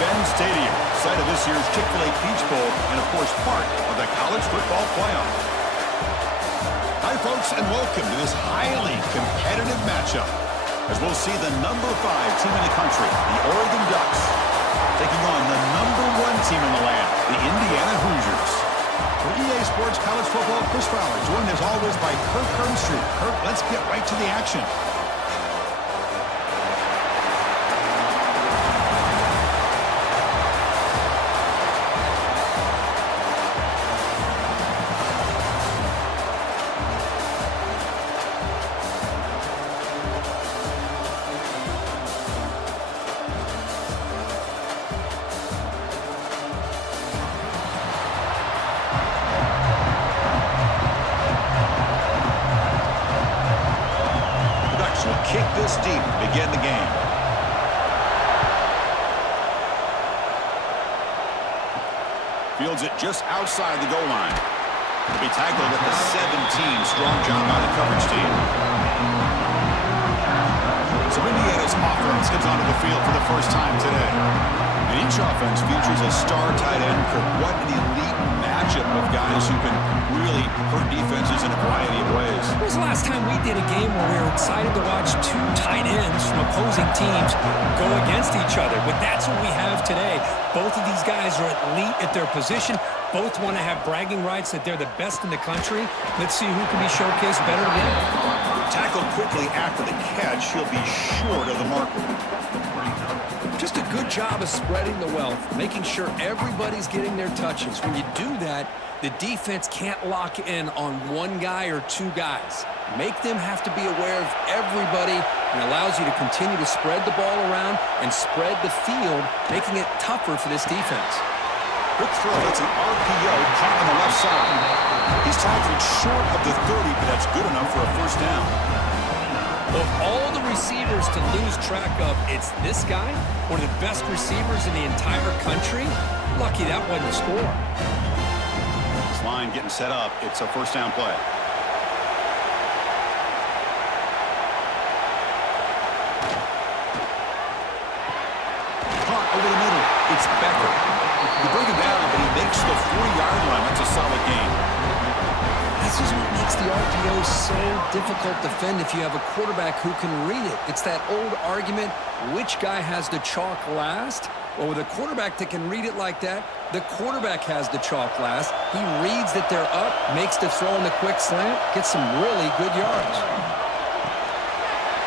Mercedes-Benz Stadium, site of this year's Chick-fil-A Peach Bowl, and of course part of the college football playoff. Hi folks, and welcome to this highly competitive matchup, as we'll see the #5 team in the country, the Oregon Ducks, taking on the #1 team in the land, the Indiana Hoosiers. For EA Sports College Football, Chris Fowler, joined as always by Kirk Hermstreet. Kirk, let's get right to the action. Kick this deep to begin the game. Fields it just outside the goal line. He'll be tackled at the 17. Strong job by the coverage team. So Indiana's offense comes onto the field for the first time today. And each offense features a star tight end. What an elite matchup of guys who can really hurt defenses in a variety of ways. When was the last time we did a game where we were excited to watch two tight ends from opposing teams go against each other? But that's what we have today. Both of these guys are elite at their position. Both want to have bragging rights that they're the best in the country. Let's see who can be showcased better today. Tackled quickly after the catch. He'll be short of the marker. Just a good job of spreading the wealth, making sure everybody's getting their touches. When you do that, the defense can't lock in on one guy or two guys. Make them have to be aware of everybody, and allows you to continue to spread the ball around and spread the field, making it tougher for this defense. Quick throw, that's an RPO caught on the left side. He's tackled short of the 30, but that's good enough for a first down. Of all the receivers to lose track of, it's this guy, one of the best receivers in the entire country. Lucky that wasn't a score. This line getting set up. It's a first down play. Caught over the middle. It's Becker. You bring him down, but he makes the 40-yard line. That's a solid gain. This is what makes the RPO so difficult to defend if you have a quarterback who can read it. It's that old argument, which guy has the chalk last? Well, with a quarterback that can read it like that, the quarterback has the chalk last. He reads that they're up, makes the throw in the quick slant, gets some really good yards.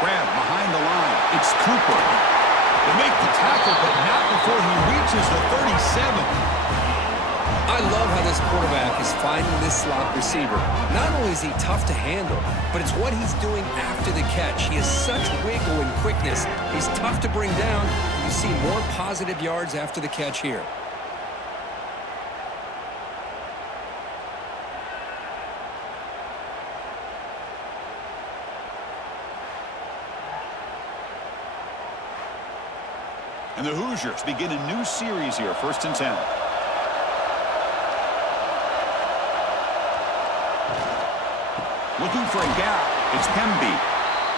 Grab behind the line. It's Cooper. They make the tackle, but not before he reaches the 37. I love how this quarterback is finding this slot receiver. Not only is he tough to handle, but it's what he's doing after the catch. He has such wiggle and quickness. He's tough to bring down. You see more positive yards after the catch here. And the Hoosiers begin a new series here, 1st and 10. Looking for a gap. It's Pemby.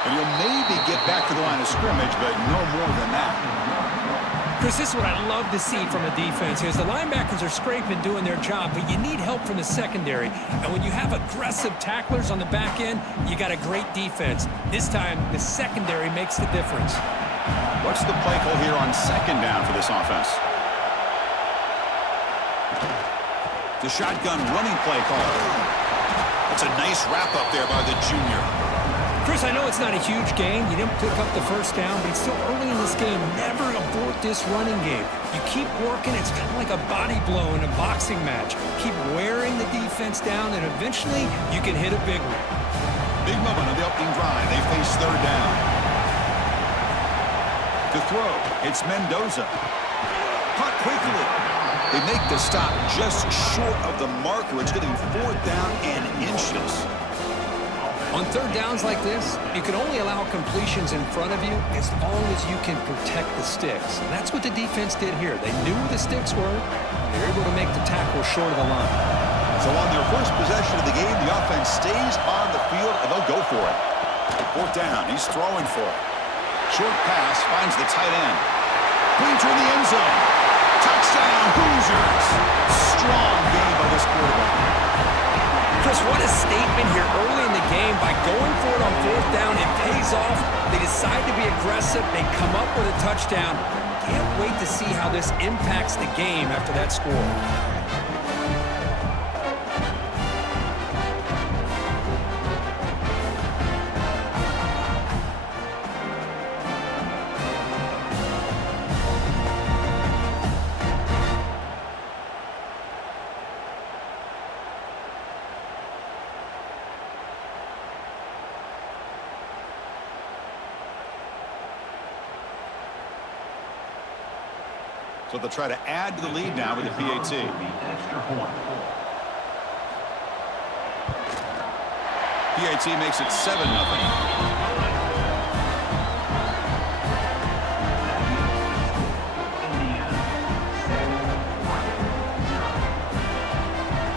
And he'll maybe get back to the line of scrimmage, but no more than that. Chris, this is what I love to see from a defense is the linebackers are scraping, doing their job, but you need help from the secondary. And when you have aggressive tacklers on the back end, you got a great defense. This time, the secondary makes the difference. What's the play call here on 2nd down for this offense? The shotgun running play call. That's a nice wrap-up there by the junior. Chris, I know it's not a huge gain. You didn't pick up the first down, but it's still early in this game. Never abort this running game. You keep working. It's kind of like a body blow in a boxing match. Keep wearing the defense down, and eventually you can hit a big one. Big moment on the opening drive. They face 3rd down. To throw, it's Mendoza. Caught quickly. They make the stop just short of the marker. It's getting 4th down and inches. On 3rd downs like this, you can only allow completions in front of you as long as you can protect the sticks. And that's what the defense did here. They knew where the sticks were. They were able to make the tackle short of the line. So on their first possession of the game, the offense stays on the field, and they'll go for it. 4th down. He's throwing for it. Short pass finds the tight end. Clean through the end zone. Touchdown, Hoosiers. Strong game by this quarterback. Chris, what a statement here early in the game. By going for it on fourth down, it pays off. They decide to be aggressive. They come up with a touchdown. Can't wait to see how this impacts the game after that score. So they'll try to add to the lead now with the PAT. PAT makes it 7-0.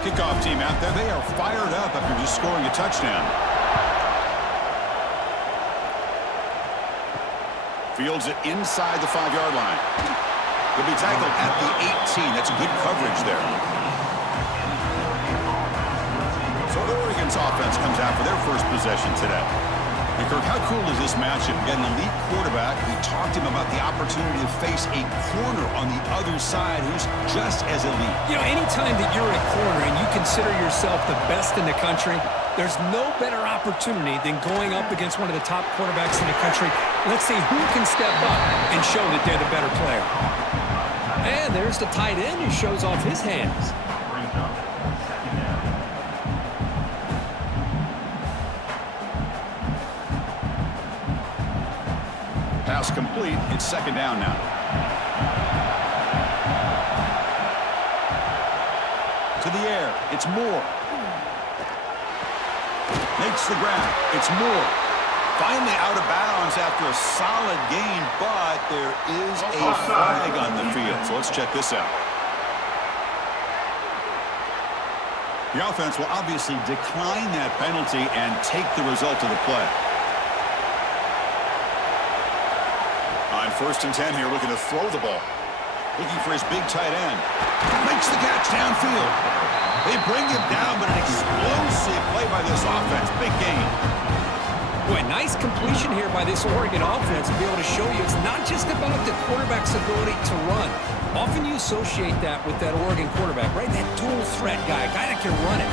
Kickoff team out there. They are fired up after just scoring a touchdown. Fields it inside the 5-yard line. Will be tackled at the 18. That's good coverage there. So Oregon's offense comes out for their first possession today. And Kirk, how cool is this matchup? You got an elite quarterback. We talked to him about the opportunity to face a corner on the other side who's just as elite. You know, anytime that you're a corner and you consider yourself the best in the country, there's no better opportunity than going up against one of the top quarterbacks in the country. Let's see who can step up and show that they're the better player. And there's the tight end who shows off his hands. Pass complete. It's second down now. To the air. It's Moore. Makes the grab. It's Moore. Finally out of bounds after a solid gain, but there is a flag on the field. So let's check this out. The offense will obviously decline that penalty and take the result of the play. On 1st and 10 here, looking to throw the ball. Looking for his big tight end. Makes the catch downfield. They bring him down, but an explosive play by this offense. Big gain. Boy, nice completion here by this Oregon offense to be able to show you it's not just about the quarterback's ability to run. Often you associate that with that Oregon quarterback, right? That dual threat guy, a guy that can run it.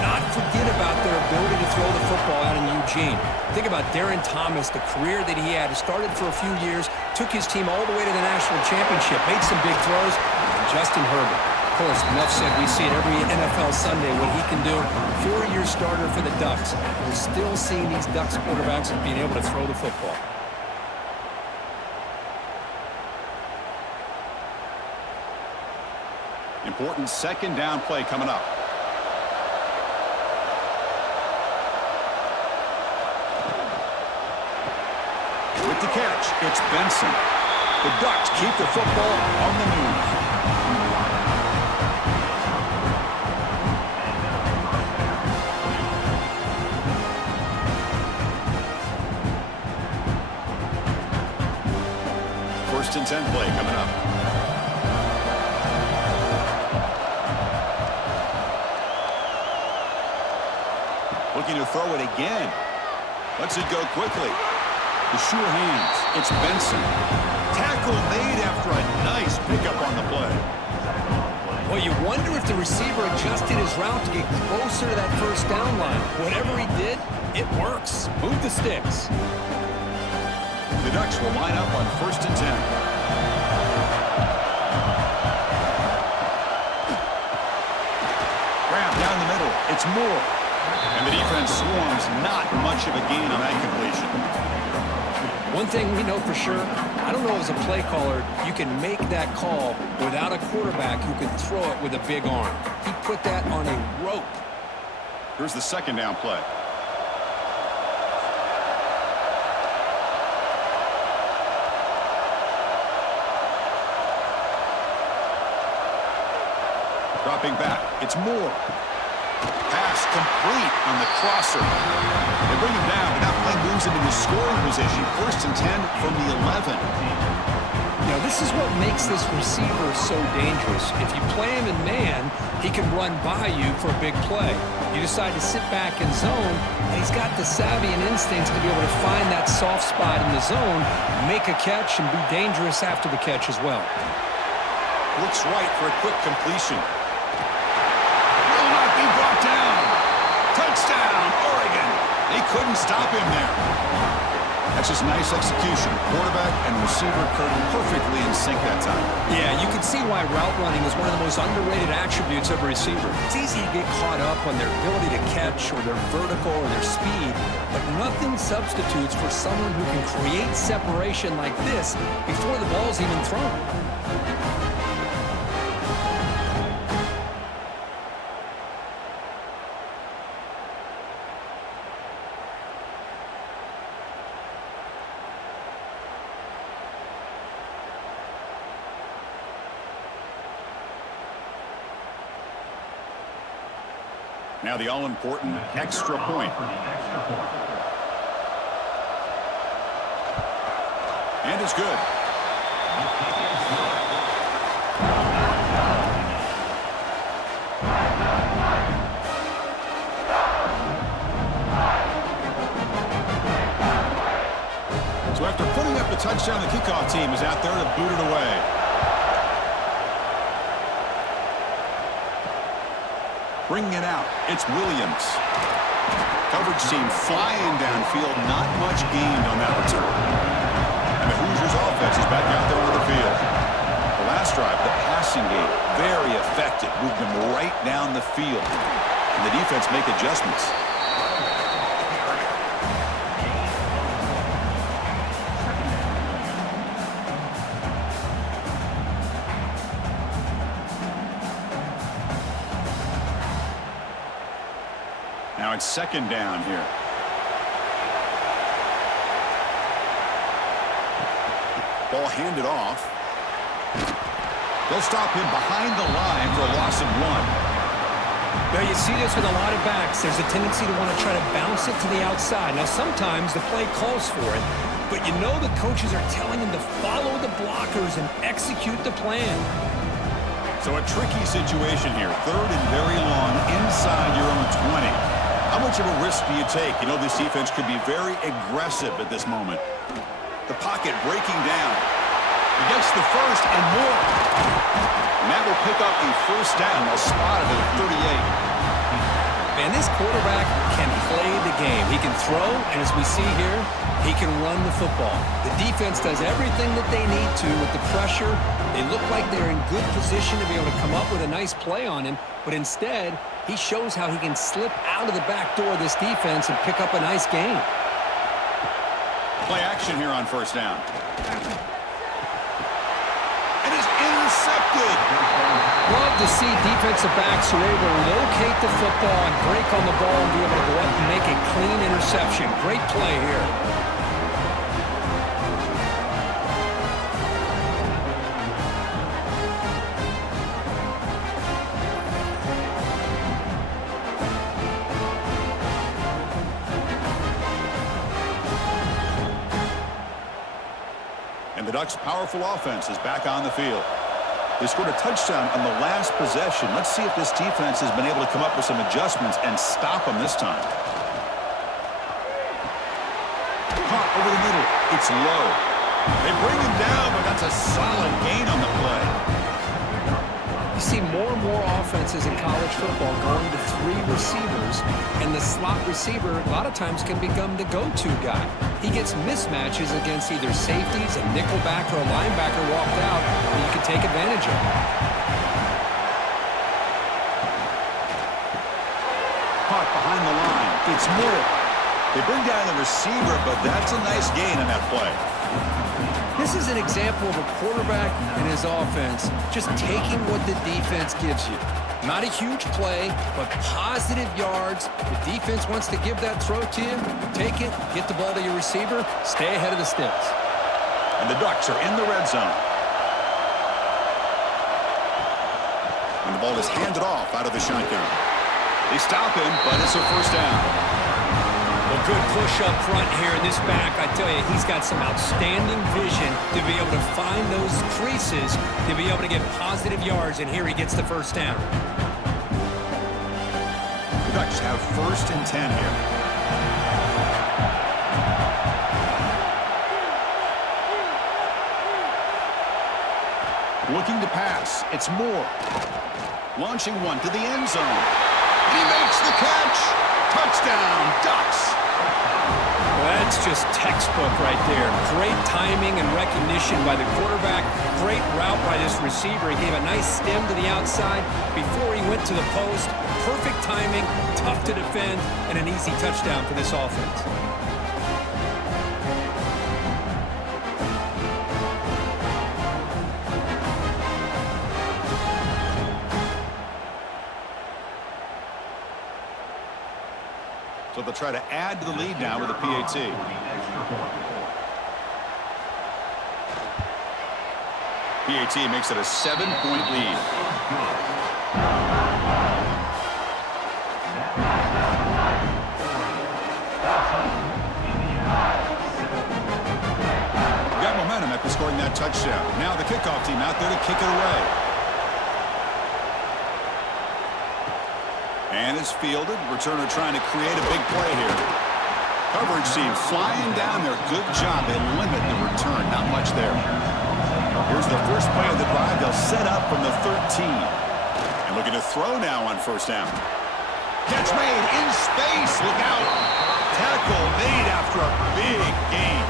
Not forget about their ability to throw the football out in Eugene. Think about Darren Thomas, the career that he had. He started for a few years, took his team all the way to the national championship, made some big throws. And Justin Herbert. Of course, enough said, we see it every NFL Sunday what he can do. 4-year starter for the Ducks. We're still seeing these Ducks quarterbacks being able to throw the football. Important second down play coming up. With the catch, it's Benson. The Ducks keep the football on the move. First and 10 play coming up. Looking to throw it again. Lets it go quickly. The sure hands. It's Benson. Tackle made after a nice pickup on the play. Well, you wonder if the receiver adjusted his route to get closer to that first down line. Whatever he did, it works. Move the sticks. The Ducks will line up on 1st and 10. Grab down the middle. It's Moore. And the defense swarms. Not much of a gain on that completion. One thing we know for sure, I don't know as a play caller, you can make that call without a quarterback who can throw it with a big arm. He put that on a rope. Here's the second down play. Dropping back. It's Moore. Pass complete on the crosser. They bring him down, but that play moves him into scoring position. 1st and 10 from the 11. You know, this is what makes this receiver so dangerous. If you play him in man, he can run by you for a big play. You decide to sit back in zone, and he's got the savvy and instincts to be able to find that soft spot in the zone, make a catch, and be dangerous after the catch as well. Looks right for a quick completion. Will not be brought down. Touchdown, Oregon. They couldn't stop him there. That's just nice execution. Quarterback and receiver occurred perfectly in sync that time. Yeah, you can see why route running is one of the most underrated attributes of a receiver. It's easy to get caught up on their ability to catch or their vertical or their speed, but nothing substitutes for someone who can create separation like this before the ball's even thrown. Now the all-important extra point. And it's good. So after putting up the touchdown, the kickoff team is out there to boot it away. Bringing it out, it's Williams. Coverage team flying downfield, not much gained on that return. And the Hoosiers offense is back out there on the field. The last drive, the passing game, very effective. Moved them right down the field. And the defense make adjustments. Now it's second down here. Ball handed off. They'll stop him behind the line for a loss of 1. Now, you see this with a lot of backs. There's a tendency to want to try to bounce it to the outside. Now, sometimes the play calls for it, but you know the coaches are telling him to follow the blockers and execute the plan. So a tricky situation here. Third and very long inside your own 20. How much of a risk do you take? You know, this defense could be very aggressive at this moment. The pocket breaking down. He gets the first and more. And that will pick up the first down. They'll spot it at 38. Man, this quarterback can play the game. He can throw, and as we see here, he can run the football. The defense does everything that they need to with the pressure. They look like they're in good position to be able to come up with a nice play on him, but instead, he shows how he can slip out of the back door of this defense and pick up a nice gain. Play action here on first down. It is intercepted. Love to see defensive backs who are able to locate the football and break on the ball and be able to go up and make a clean interception. Great play here. And the Ducks' powerful offense is back on the field. They scored a touchdown on the last possession. Let's see if this defense has been able to come up with some adjustments and stop them this time. Caught over the middle. It's low. They bring him down, but that's a solid gain on the play. You see more and more offenses in college football going to 3 receivers, and the slot receiver a lot of times can become the go-to guy. He gets mismatches against either safeties, a nickelback, or a linebacker walked out, and you can take advantage of it. Caught behind the line. It's Moore. They bring down the receiver, but that's a nice gain on that play. This is an example of a quarterback and his offense just taking what the defense gives you. Not a huge play, but positive yards. The defense wants to give that throw to you. Take it, get the ball to your receiver, stay ahead of the sticks. And the Ducks are in the red zone. And the ball is handed off out of the shotgun. They stop him, but it's a first down. Well, Good push up front here in this back. I tell you, he's got some outstanding vision to be able to find those creases, to be able to get positive yards, and here he gets the first down. The Ducks have 1st and 10 here. Looking to pass. It's Moore. Launching one to the end zone. He makes the catch. Touchdown, Ducks. Well, that's just textbook right there. Great timing and recognition by the quarterback. Great route by this receiver. He gave a nice stem to the outside before he went to the post. Perfect timing, tough to defend, and an easy touchdown for this offense. So they'll try to add to the lead now with a PAT. PAT makes it a 7-point lead. Got momentum after scoring that touchdown. Now the kickoff team out there to kick it away. And it's fielded. Returner trying to create a big play here. Coverage team flying down there. Good job. They limit the return. Not much there. Here's the first play of the drive. They'll set up from the 13. And looking to throw now on 1st down. Catch made in space. Look out. Tackle made after a big gain.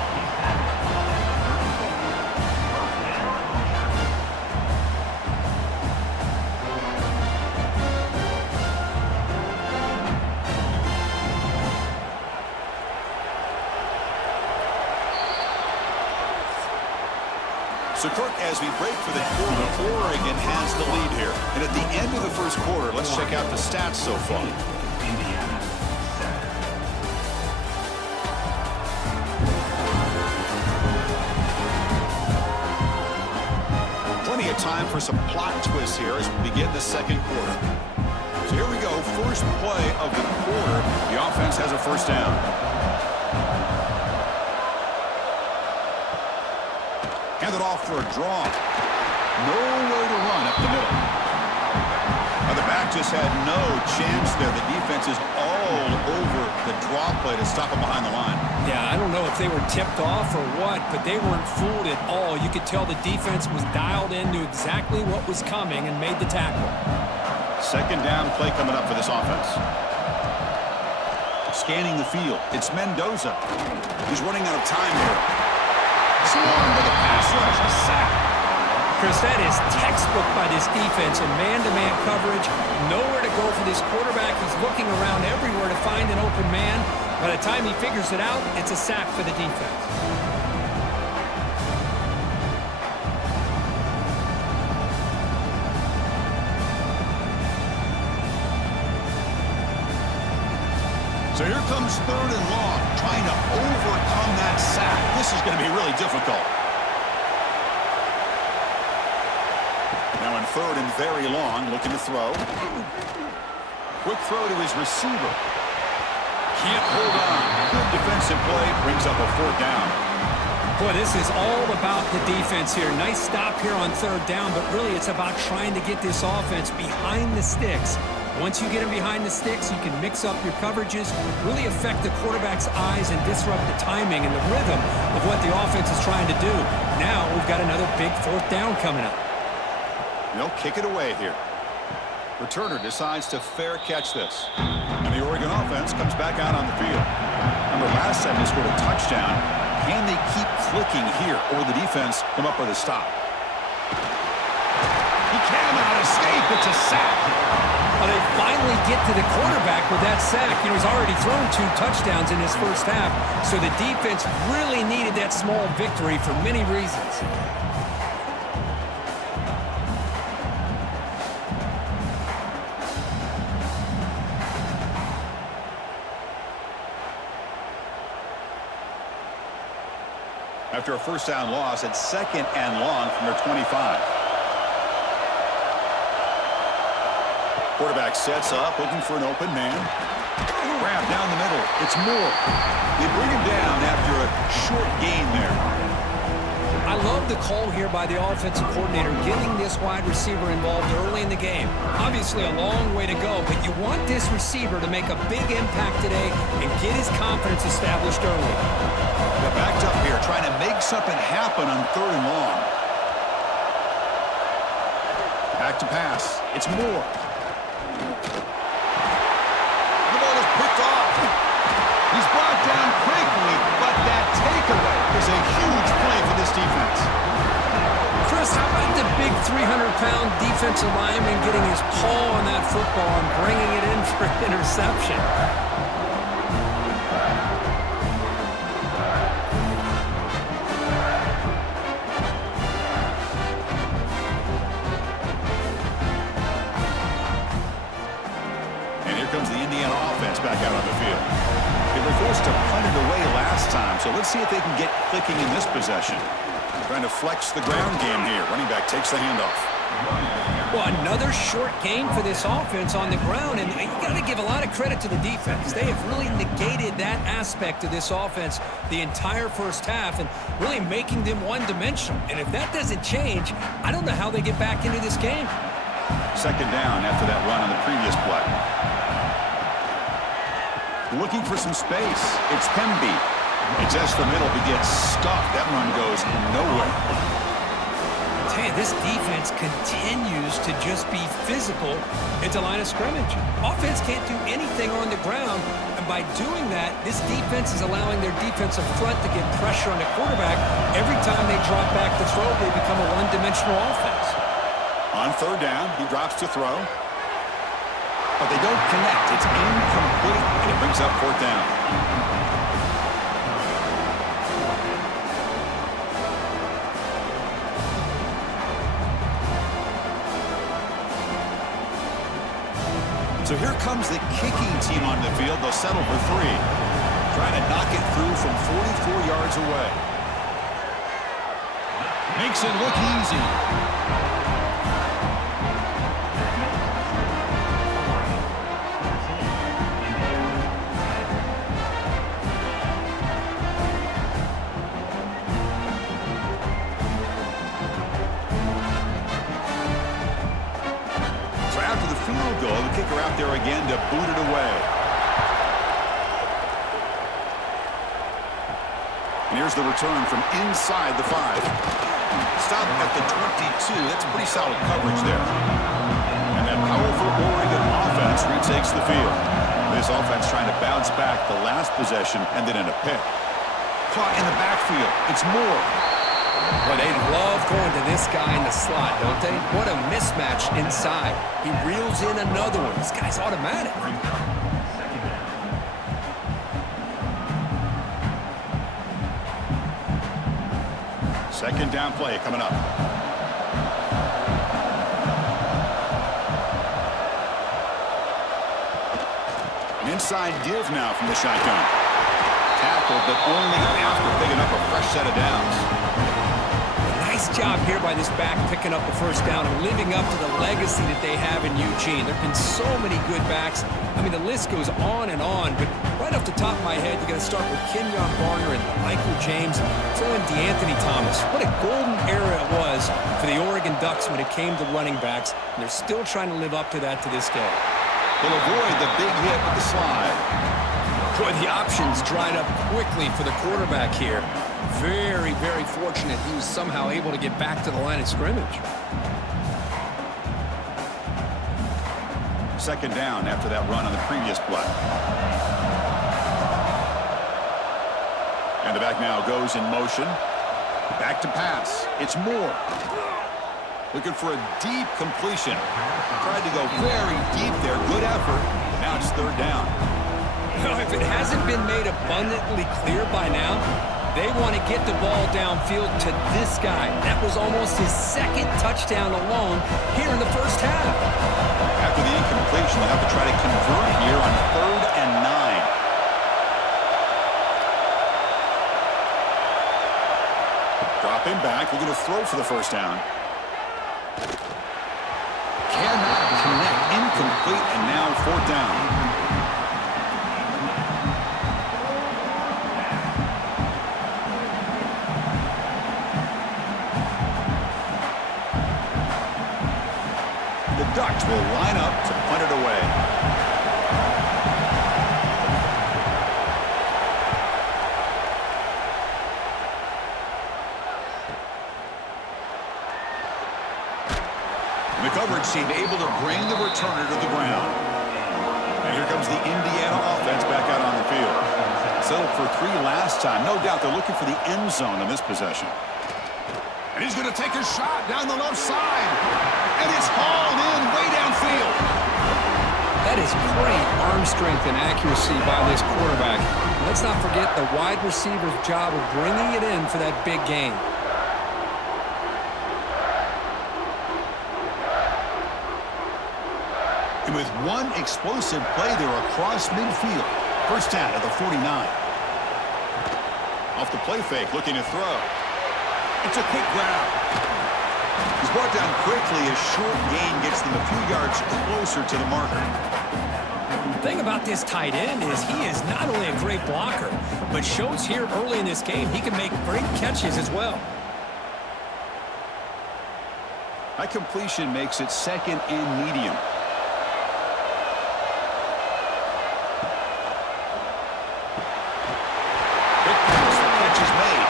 So, Kirk, as we break for the quarter, Oregon has the lead here. And at the end of the 1st quarter, let's check out the stats so far. Plenty of time for some plot twists here as we begin the 2nd quarter. So here we go, first play of the quarter. The offense has a 1st down. Handed off for a draw. Nowhere to run up the middle. Now the back just had no chance there. The defense is all over the draw play to stop him behind the line. Yeah, I don't know if they were tipped off or what, but they weren't fooled at all. You could tell the defense was dialed in, knew exactly what was coming, and made the tackle. 2nd down play coming up for this offense. Scanning the field. It's Mendoza. He's running out of time here. Swarmed with a pass rush, a sack. Chris, that is textbook by this defense in man-to-man coverage. Nowhere to go for this quarterback. He's looking around everywhere to find an open man. By the time he figures it out, it's a sack for the defense. So here comes 3rd and long, trying to overcome that sack. This is going to be really difficult. Now in 3rd and very long, looking to throw. Quick throw to his receiver. Can't hold on. Good defensive play, brings up a 4th down. Boy, this is all about the defense here. Nice stop here on 3rd down, but really it's about trying to get this offense behind the sticks. Once you get him behind the sticks, you can mix up your coverages, really affect the quarterback's eyes and disrupt the timing and the rhythm of what the offense is trying to do. Now we've got another big 4th down coming up. They'll kick it away here. Returner decides to fair catch this. And the Oregon offense comes back out on the field. Remember, last time they scored a touchdown. Can they keep clicking here, or will the defense come up with a stop? He cannot escape. It's a sack. Well, they finally get to the quarterback with that sack. You know, he's already thrown 2 touchdowns in his 1st half, so the defense really needed that small victory for many reasons. After a 1st down loss, it's 2nd and long from their 25. Quarterback sets up, looking for an open man. Grab down the middle. It's Moore. They bring him down after a short gain there. I love the call here by the offensive coordinator, getting this wide receiver involved early in the game. Obviously a long way to go, but you want this receiver to make a big impact today and get his confidence established early. They're backed up here, trying to make something happen on 3rd and long. Back to pass. It's Moore. The ball is picked off. He's brought down quickly, but that takeaway is a huge play for this defense. Chris, how about the big 300-pound defensive lineman getting his paw on that football and bringing it in for an interception? Back out on the field. They were forced to punt it away last time, so let's see if they can get clicking in this possession. Trying to flex the ground game here. Running back takes the handoff. Well, another short game for this offense on the ground, and you got to give a lot of credit to the defense. They have really negated that aspect of this offense the entire first half and really making them one-dimensional. And if that doesn't change, I don't know how they get back into this game. 2nd down after that run on the previous play. Looking for some space. It's Hemby. It's the middle, but gets stuck. That run goes nowhere. I tell you, this defense continues to just be physical at the line of scrimmage. Offense can't do anything on the ground, and by doing that, this defense is allowing their defensive front to get pressure on the quarterback. Every time they drop back to throw, they become a one-dimensional offense. On 3rd down, he drops to throw. But they don't connect. It's incomplete, and it brings up 4th down. So here comes the kicking team on the field. They'll settle for 3. Trying to knock it through from 44 yards away. Makes it look easy. Kicker out there again to boot it away. And here's the return from inside the 5. Stop at the 22. That's pretty solid coverage there. And that powerful Oregon offense retakes the field. This offense trying to bounce back. The last possession ended in a pick. Caught in the backfield. It's Moore. Well, they love going to this guy in the slot, don't they? What a mismatch inside. He reels in another one. This guy's automatic. 2nd down play coming up. An inside give now from the shotgun. Tackled, but only after picking up a fresh set of downs. Nice job here by this back picking up the 1st down and living up to the legacy that they have in Eugene. There have been so many good backs. I mean, the list goes on and on, but right off the top of my head, you're going to start with Kenyon Barner and Michael James, throw in DeAnthony Thomas. What a golden era it was for the Oregon Ducks when it came to running backs, and they're still trying to live up to that to this day. They'll avoid the big hit with the slide. Boy, the options dried up quickly for the quarterback here. Very, very fortunate he was somehow able to get back to the line of scrimmage. 2nd down after that run on the previous play. And the back now goes in motion. Back to pass. It's Moore. Looking for a deep completion. Tried to go very deep there. Good effort. Now it's 3rd down. If it hasn't been made abundantly clear by now, they want to get the ball downfield to this guy. That was almost his 2nd touchdown alone here in the first half. After the incompletion, they'll have to try to convert here on 3rd and 9. Drop him back. We're going to throw for the 1st down. Cannot connect. Incomplete, and now 4th down. team able to bring the returner to the ground. And here comes the Indiana offense back out on the field. Settled for 3 last time. No doubt they're looking for the end zone in this possession. And he's going to take a shot down the left side. And it's hauled in way downfield. That is great arm strength and accuracy by this quarterback. Let's not forget the wide receiver's job of bringing it in for that big gain. And with one explosive play, they're across midfield. First down at the 49. Off the play fake, looking to throw. It's a quick grab. He's brought down quickly. A short gain gets them a few yards closer to the marker. The thing about this tight end is he is not only a great blocker, but shows here early in this game he can make great catches as well. That completion makes it second and medium. Quick pass, the catch is made.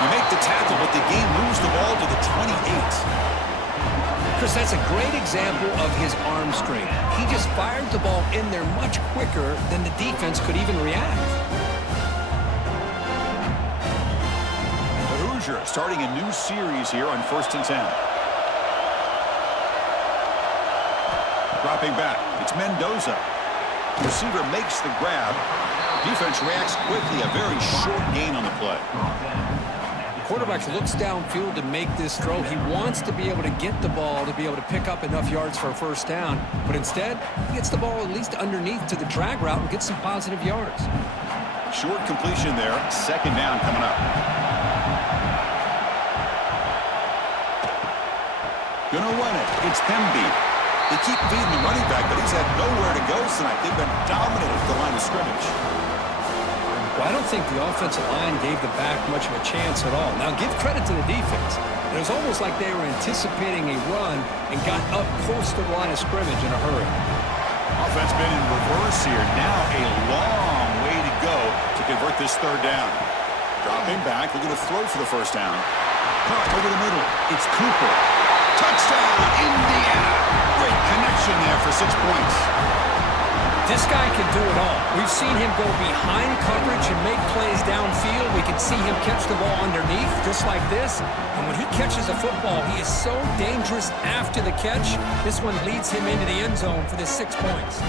You make the tackle, but the game moves the ball to the 28. Chris, that's a great example of his arm strength. He just fired the ball in there much quicker than the defense could even react. The Hoosiers starting a new series here on 1st and 10. Dropping back, it's Mendoza. The receiver makes the grab. Defense reacts quickly, a very short gain on the play. Quarterback looks downfield to make this throw. He wants to be able to get the ball to be able to pick up enough yards for a first down, but instead he gets the ball at least underneath to the drag route and gets some positive yards. Short completion there. Second down coming up. Gonna run it. It's Hemby. They keep feeding the running back, but he's had nowhere to go tonight. They've been dominated at the line of scrimmage. Well, I don't think the offensive line gave the back much of a chance at all. Now, give credit to the defense. It was almost like they were anticipating a run and got up close to the line of scrimmage in a hurry. Offense been in reverse here. Now a long way to go to convert this third down. Dropping back, looking to throw for the first down. Caught over the middle. It's Cooper. Touchdown, Indiana. Great connection there for 6 points. This guy can do it all. We've seen him go behind coverage and make plays downfield. We can see him catch the ball underneath just like this. And when he catches a football, he is so dangerous after the catch. This one leads him into the end zone for the 6 points.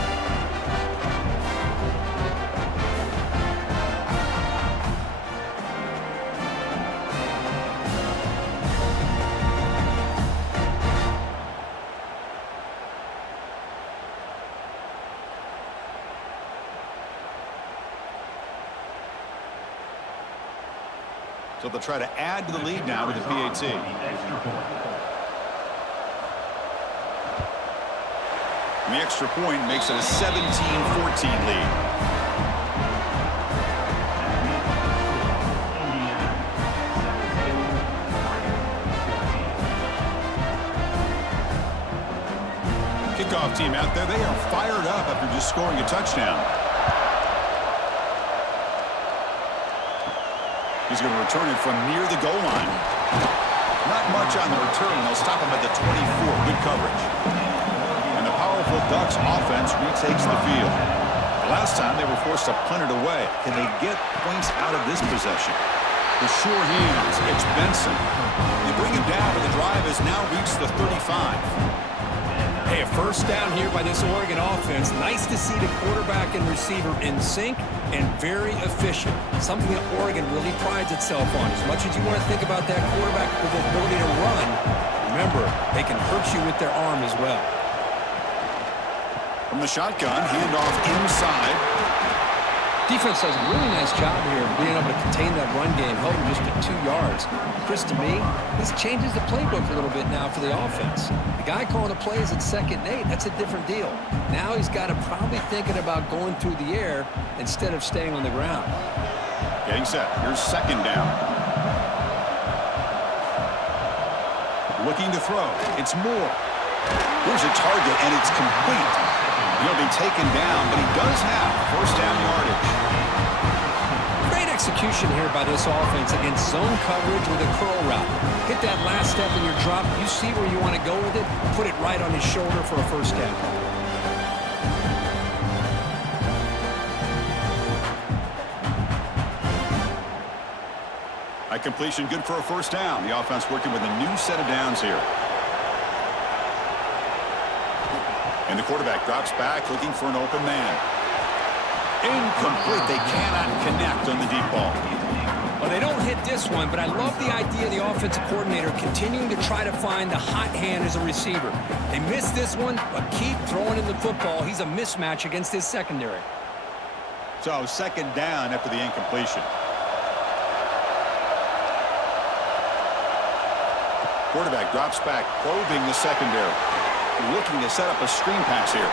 So they'll try to add to the lead now with the PAT. And the extra point makes it a 17-14 lead. Kickoff team out there, they are fired up after just scoring a touchdown. He's going to return it from near the goal line. Not much on the return. They'll stop him at the 24. Good coverage. And the powerful Ducks offense retakes the field. Last time they were forced to punt it away. Can they get points out of this possession? The sure hands. It's Benson. They bring him down, but the drive has now reached the 35. Hey, a first down here by this Oregon offense. Nice to see the quarterback and receiver in sync and very efficient. Something that Oregon really prides itself on. As much as you want to think about that quarterback with the ability to run, remember, they can hurt you with their arm as well. From the shotgun, handoff inside. Defense does a really nice job here of being able to contain that run game, held him just at 2 yards. Chris, to me, this changes the playbook a little bit now for the offense. The guy calling the plays at 2nd and 8, that's a different deal. Now he's got to probably thinking about going through the air instead of staying on the ground. Getting set. Here's 2nd down. Looking to throw. It's Moore. Here's a target, and it's complete. He'll be taken down, but he does have first down yardage. Great execution here by this offense against zone coverage with a curl route. Hit that last step in your drop. You see where you want to go with it. Put it right on his shoulder for a first down. A completion good for a first down. The offense working with a new set of downs here. And the quarterback drops back looking for an open man. Incomplete. They cannot connect on the deep ball. Well, they don't hit this one, but I love the idea of the offensive coordinator continuing to try to find the hot hand as a receiver. They missed this one, but keep throwing in the football. He's a mismatch against his secondary. So second down after the incompletion. Quarterback drops back, probing the secondary. Looking to set up a screen pass here.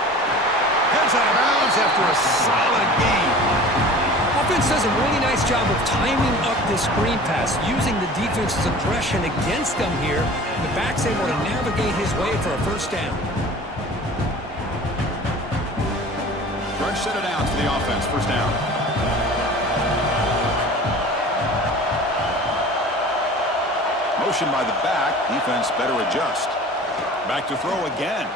Heads out of bounds after a solid gain. Offense does a really nice job of timing up this screen pass, using the defense's aggression against them here. The back's able to navigate his way for a first down. Fresh set of downs for the offense. First down. Motion by the back. Defense better adjust. Back to throw again.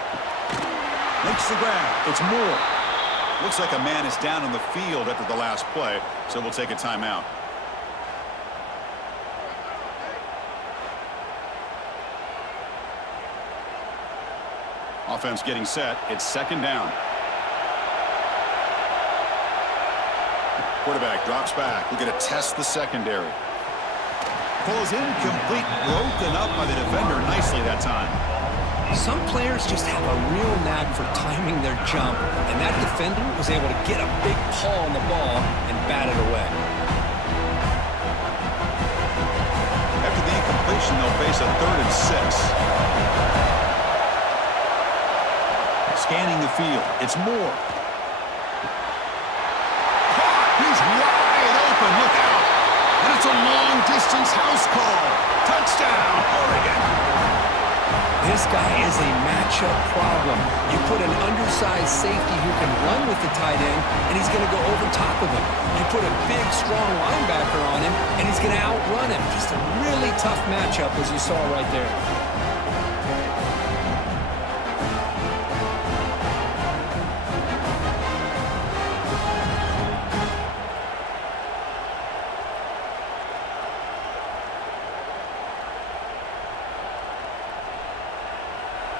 Makes the grab. It's Moore. Looks like a man is down on the field after the last play, so we'll take a timeout. Offense getting set. It's second down. Quarterback drops back. We're going to test the secondary. Pulls incomplete. Broken up by the defender nicely that time. Some players just have a real knack for timing their jump, and that defender was able to get a big paw on the ball and bat it away. After the incompletion, they'll face a 3rd and 6. Scanning the field. It's Moore. He's wide open. Look out. And it's a long-distance house call. Touchdown, Oregon. This guy is a matchup problem. You put an undersized safety who can run with the tight end, and he's going to go over top of him. You put a big, strong linebacker on him, and he's going to outrun him. Just a really tough matchup, as you saw right there.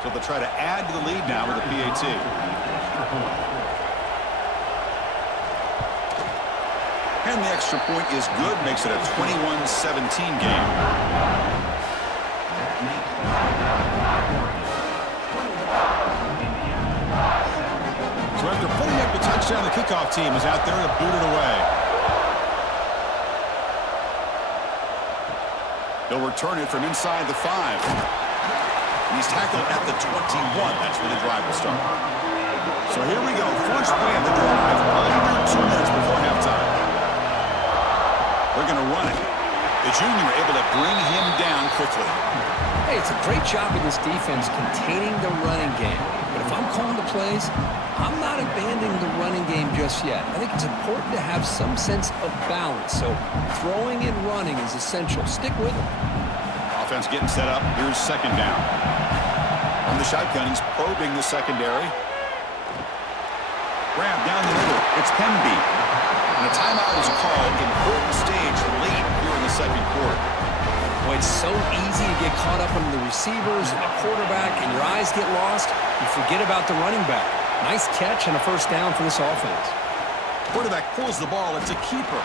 So they'll try to add to the lead now with a PAT. And the extra point is good, makes it a 21-17 game. So after putting up the touchdown, the kickoff team is out there to boot it away. They'll return it from inside the 5. He's tackled at the 21. That's where the drive will start. So here we go. First play of the drive. Under 2 minutes before halftime. They're going to run it. The junior able to bring him down quickly. Hey, it's a great job of this defense containing the running game. But if I'm calling the plays, I'm not abandoning the running game just yet. I think it's important to have some sense of balance. So throwing and running is essential. Stick with it. Offense getting set up. Here's second down. On the shotgun, he's probing the secondary. Grab down the middle. It's Penby. And a timeout is called. Important stage late here in the second quarter. Boy, it's so easy to get caught up in the receivers and the quarterback, and your eyes get lost. You forget about the running back. Nice catch and a first down for this offense. Quarterback pulls the ball. It's a keeper.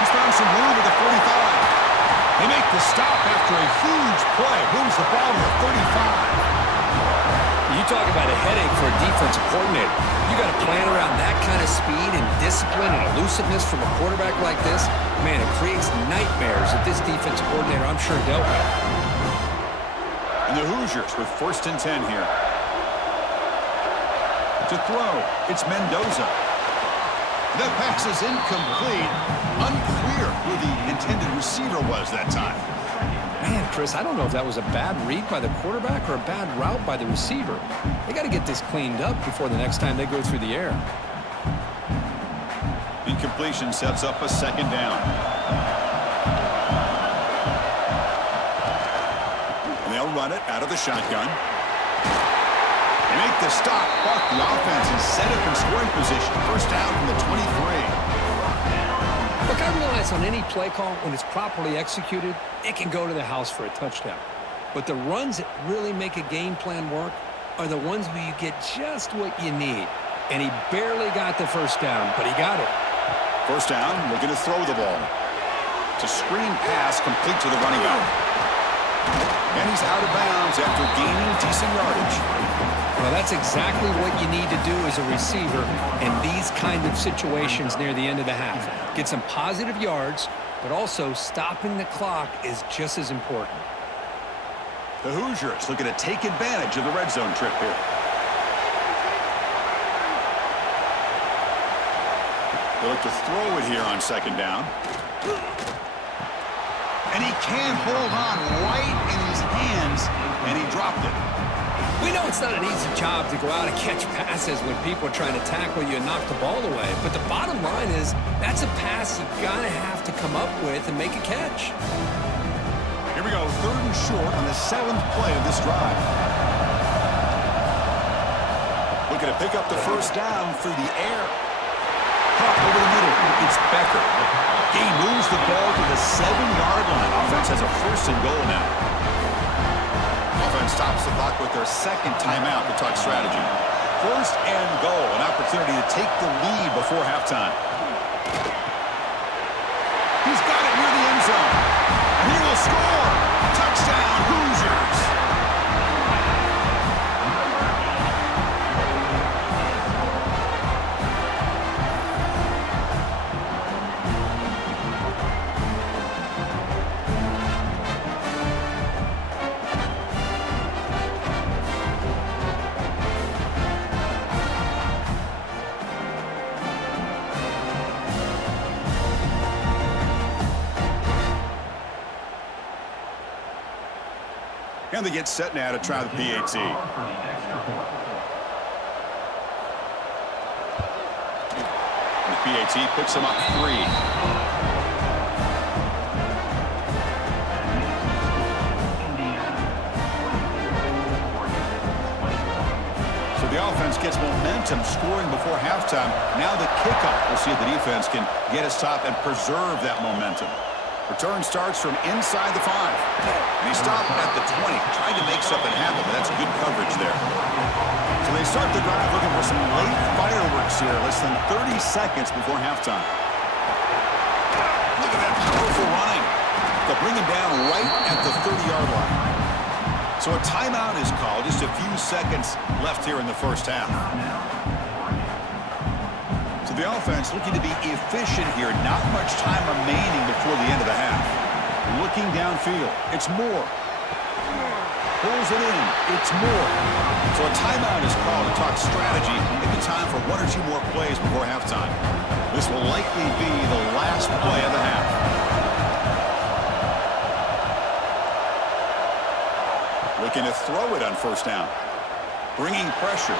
He's found some room at the 45. They make the stop after a huge play. Moves the ball to the 35. You talk about a headache for a defensive coordinator. You got to plan around that kind of speed and discipline and elusiveness from a quarterback like this. Man, it creates nightmares that this defensive coordinator, I'm sure, dealt with. And the Hoosiers with 1st and 10 here. To throw, it's Mendoza. That pass is incomplete. Unclear who the intended receiver was that time. Man, Chris, I don't know if that was a bad read by the quarterback or a bad route by the receiver. They got to get this cleaned up before the next time they go through the air. The incompletion sets up a second down. And they'll run it out of the shotgun. They make the stop, but the offense is set up in scoring position. First down from the 23. Look, I realize on any play call, when it's properly executed, it can go to the house for a touchdown. But the runs that really make a game plan work are the ones where you get just what you need. And he barely got the first down, but he got it. First down, looking to throw the ball. It's a screen pass complete to the running back. And he's out of bounds after gaining decent yardage. Well, that's exactly what you need to do as a receiver in these kind of situations near the end of the half. Get some positive yards, but also stopping the clock is just as important. The Hoosiers looking to take advantage of the red zone trip here. They look to throw it here on second down. And he can't hold on right in his hands, and he dropped it. We know it's not an easy job to go out and catch passes when people are trying to tackle you and knock the ball away. But the bottom line is that's a pass you're going to have to come up with and make a catch. Here we go, 3rd and short on the 7th play of this drive. Looking to pick up the first down through the air. Pop over the middle. It's Becker. He moves the ball to the 7-yard line. Offense has a 1st and goal now. Offense stops the clock with their second timeout to talk strategy. 1st and goal, an opportunity to take the lead before halftime. He's got it near the end zone. And he will score. Touchdown, Hoosiers. And they get set now to try the PAT. The PAT picks him up 3. So the offense gets momentum scoring before halftime. Now the kickoff. We'll see if the defense can get a stop and preserve that momentum. Return starts from inside the 5. And he stopped at the 20. Tried to make something happen, but that's good coverage there. So they start the drive looking for some late fireworks here, less than 30 seconds before halftime. Look at that powerful running. They'll bring him down right at the 30-yard line. So a timeout is called. Just a few seconds left here in the first half. The offense looking to be efficient here. Not much time remaining before the end of the half. Looking downfield. It's Moore. Pulls it in. It's Moore. So a timeout is called to talk strategy. Maybe time for 1 or 2 more plays before halftime. This will likely be the last play of the half. Looking to throw it on first down. Bringing pressure.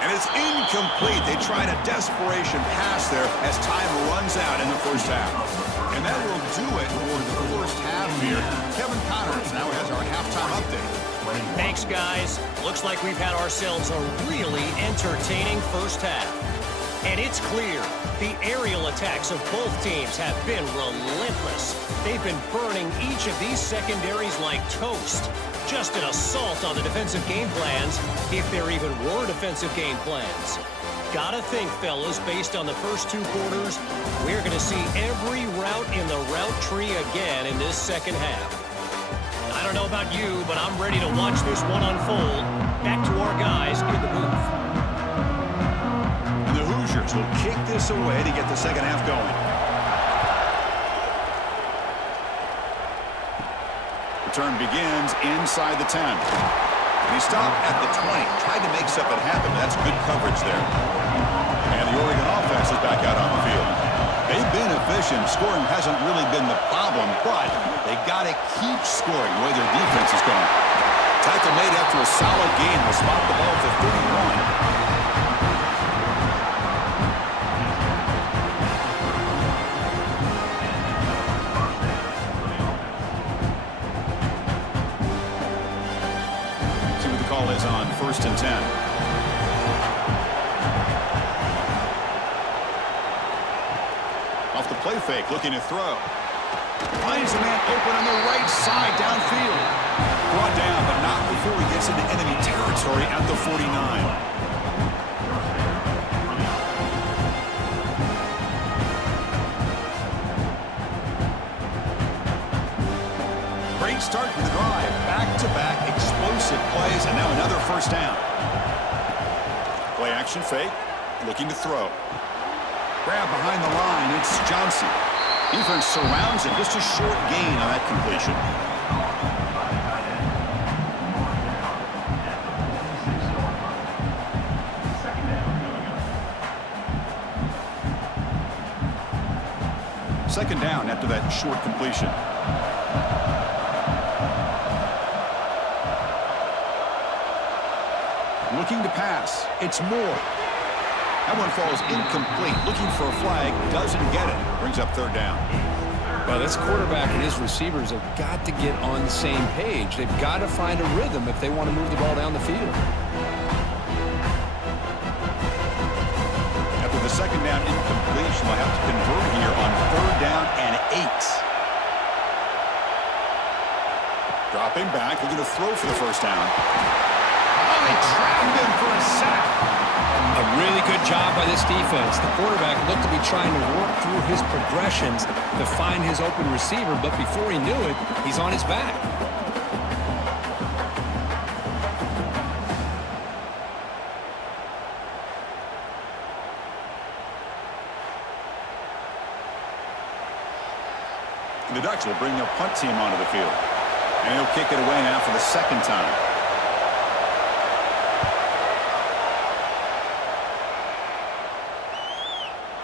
And it's incomplete. They tried a desperation pass there as time runs out in the first half. And that will do it for the first half here. Kevin Connors now has our halftime update. Thanks, guys. Looks like we've had ourselves a really entertaining first half. And it's clear the aerial attacks of both teams have been relentless. They've been burning each of these secondaries like toast. Just an assault on the defensive game plans, if there even were defensive game plans. Gotta think, fellas, based on the first 2 quarters, we're going to see every route in the route tree again in this second half. I don't know about you, but I'm ready to watch this one unfold. Back to our guys in the booth. And the Hoosiers will kick this away to get the second half going. Return begins inside the 10. And he stopped at the 20. Tried to make something happen, but that's good coverage there. And the Oregon offense is back out on the field. They've been efficient. Scoring hasn't really been the problem, but they got to keep scoring the way their defense is going. Tackle made after a solid gain. Will spot the ball for 31. play fake, looking to throw. Finds a man open on the right side downfield. Brought down, but not before he gets into enemy territory at the 49. Great start to the drive. Back-to-back explosive plays, and now another first down. Play action fake, looking to throw. Grab behind the line, it's Johnson. Defense surrounds him, just a short gain on that completion. Second down after that short completion. Looking to pass. It's Moore. That one falls incomplete. Looking for a flag. Doesn't get it. Brings up third down. Well, this quarterback and his receivers have got to get on the same page. They've got to find a rhythm if they want to move the ball down the field. After the second down incompletion, they'll have to convert here on third down and 8. Dropping back. Looking to throw for the first down. Oh, they trapped him for a sack. A really good job by this defense. The quarterback looked to be trying to work through his progressions to find his open receiver, but before he knew it, he's on his back. The Ducks will bring their punt team onto the field. And he'll kick it away now for the second time.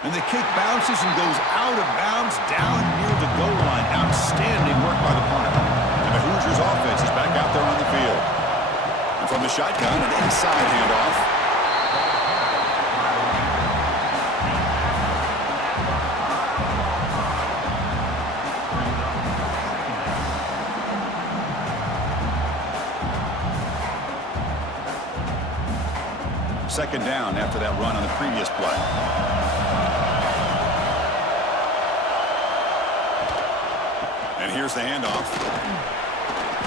And the kick bounces and goes out of bounds down near the goal line. Outstanding work by the punter. And the Hoosiers offense is back out there on the field. And from the shotgun, an inside handoff. Second down after that run on the previous play. And here's the handoff.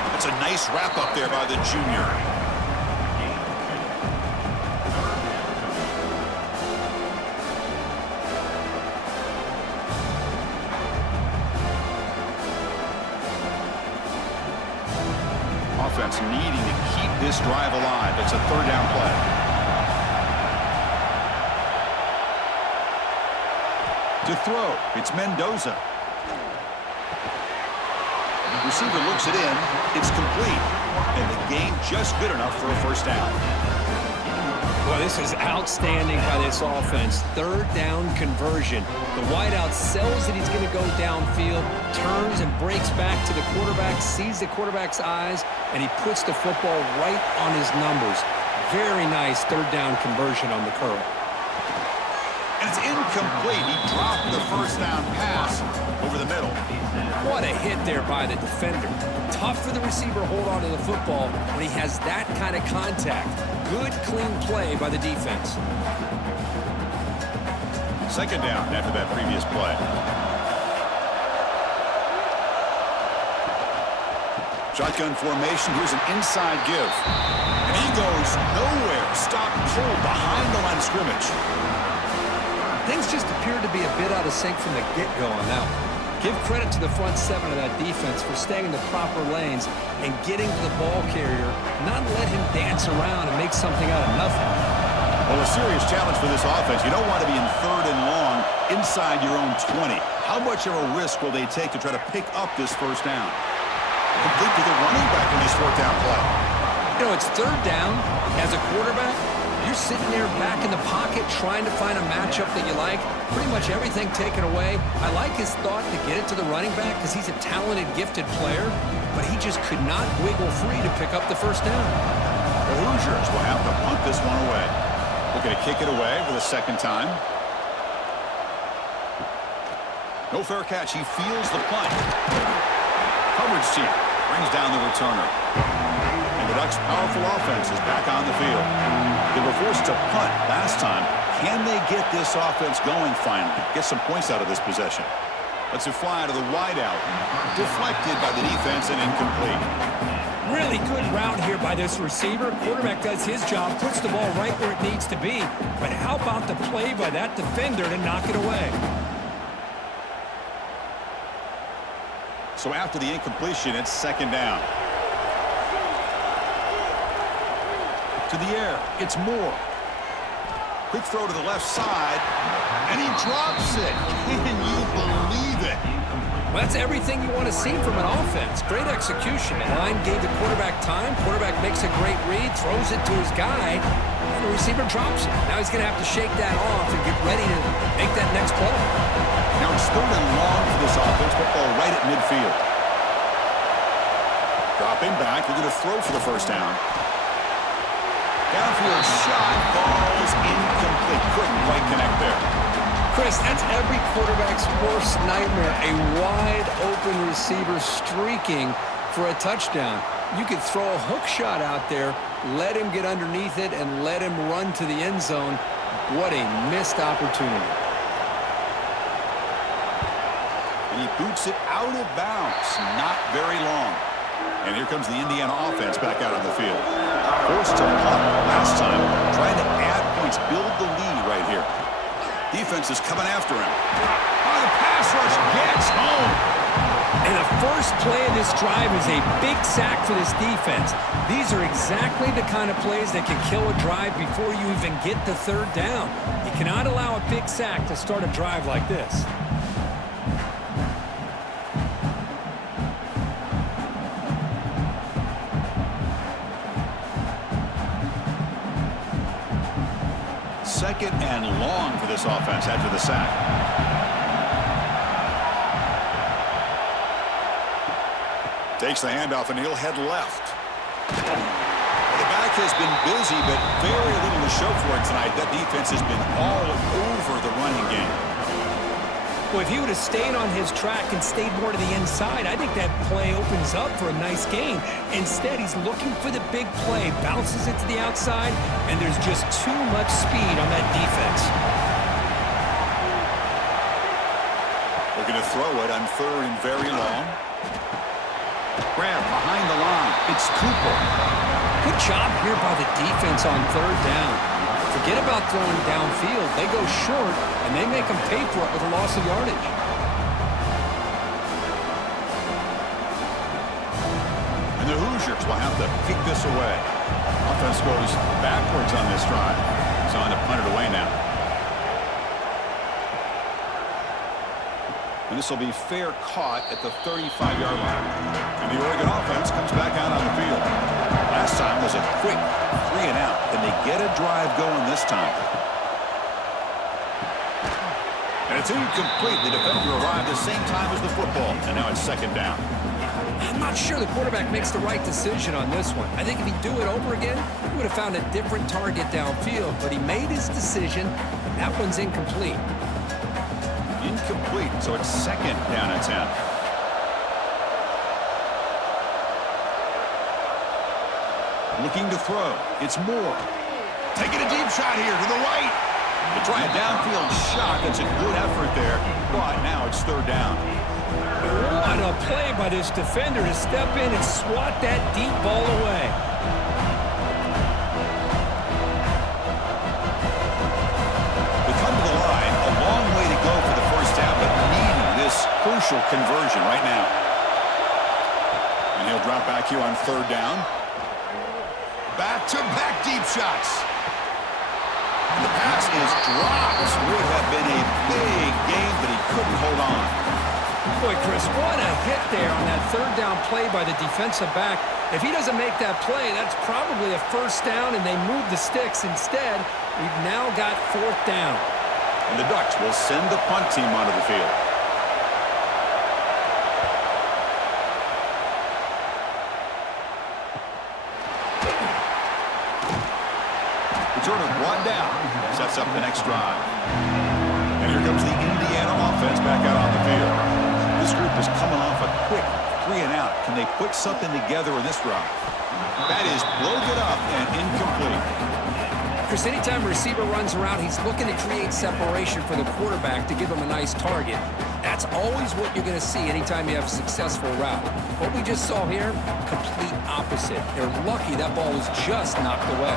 That's a nice wrap up there by the junior. Offense needing to keep this drive alive. It's a third down play. To throw, it's Mendoza. Receiver looks it in. It's complete. And the gain just good enough for a first down. Well, this is outstanding by this offense. Third down conversion. The wideout sells that he's going to go downfield, turns and breaks back to the quarterback, sees the quarterback's eyes, and he puts the football right on his numbers. Very nice third down conversion on the curl. And it's incomplete. He dropped the first down pass over the middle. What a hit there by the defender. Tough for the receiver to hold on to the football when he has that kind of contact. Good, clean play by the defense. Second down after that previous play. Shotgun formation. Here's an inside give. And he goes nowhere. Stop pulled behind the line of scrimmage. Things just appeared to be a bit out of sync from the get-go on that one. Give credit to the front seven of that defense for staying in the proper lanes and getting to the ball carrier, not let him dance around and make something out of nothing. Well, a serious challenge for this offense. You don't want to be in third and long inside your own 20. How much of a risk will they take to try to pick up this first down? Complete to the running back in this fourth down play. You know, it's third down. As a quarterback, you're sitting there back in the pocket trying to find a matchup that you like. Pretty much everything taken away. I like his thought to get it to the running back because he's a talented, gifted player, but he just could not wiggle free to pick up the first down. The Hoosiers will have to punt this one away. Looking to kick it away for the second time. No fair catch. He feels the punt. Coverage team brings down the returner. And the Ducks' powerful offense is back on the field. They were forced to punt last time. Can they get this offense going finally. Get some points out of this possession. Let's it fly to the wideout. Deflected by the defense and incomplete. Really good route here by this receiver. Quarterback does his job, puts the ball right where it needs to be. But how about the play by that defender to knock it away? So after the incompletion, it's second down. To the air, it's Moore. Quick throw to the left side, and he drops it. Can you believe it? Well, that's everything you want to see from an offense. Great execution. The line gave the quarterback time. Quarterback makes a great read, throws it to his guy, and the receiver drops it. Now he's going to have to shake that off and get ready to make that next play. Now it's third and long for this offense, football right at midfield. Dropping back, they're going to throw for the first down. Downfield shot, falls incomplete. Couldn't quite connect there. Chris, that's every quarterback's worst nightmare, a wide-open receiver streaking for a touchdown. You could throw a hook shot out there, let him get underneath it, and let him run to the end zone. What a missed opportunity. And he boots it out of bounds. Not very long. And here comes the Indiana offense back out on the field. Forced to punt last time. Trying to add points, build the lead right here. Defense is coming after him. Oh, the pass rush gets home. And the first play of this drive is a big sack for this defense. These are exactly the kind of plays that can kill a drive before you even get the third down. You cannot allow a big sack to start a drive like this. Second and long for this offense after the sack. Takes the handoff and he'll head left. The back has been busy, but very little to show for it tonight. That defense has been all over the running game. Well, if he would have stayed on his track and stayed more to the inside, I think that play opens up for a nice gain. Instead, he's looking for the big play, bounces it to the outside, and there's just too much speed on that defense. Looking to throw it on third and very long. Grab behind the line. It's Cooper. Good job here by the defense on third down. Forget about throwing downfield. They go short, and they make them pay for it with a loss of yardage. And the Hoosiers will have to kick this away. Offense goes backwards on this drive. He's on to punt it away now. And this will be fair caught at the 35-yard line. And the Oregon offense comes back out on the field. Last time was a quick 3 and out. Can they get a drive going this time? And it's incomplete. The defender arrived the same time as the football. And now it's second down. I'm not sure the quarterback makes the right decision on this one. I think if he'd do it over again, he would have found a different target downfield. But he made his decision. That one's incomplete. Incomplete, so it's second down and 10. Looking to throw. It's Moore. Taking a deep shot here to the right. To try a downfield shot. That's a good effort there. But now it's third down. What a play by this defender to step in and swat that deep ball away. They come to the line. A long way to go for the first half, but needing this crucial conversion right now. And he'll drop back here on third down. Back-to-back deep shots. And the pass is dropped. Would have been a big game, but he couldn't hold on. Boy, Chris, what a hit there on that third down play by the defensive back. If he doesn't make that play, that's probably a first down, and they move the sticks. Instead, we've now got fourth down. And the Ducks will send the punt team onto the field. Return of one down. Sets up the next drive. And here comes the Indiana offense back out on the field. This group is coming off a quick 3 and out. Can they put something together in this drive? That is bloated up and incomplete. Chris, anytime a receiver runs around, he's looking to create separation for the quarterback to give him a nice target. That's always what you're going to see anytime you have a successful route. What we just saw here, complete opposite. They're lucky that ball was just knocked away.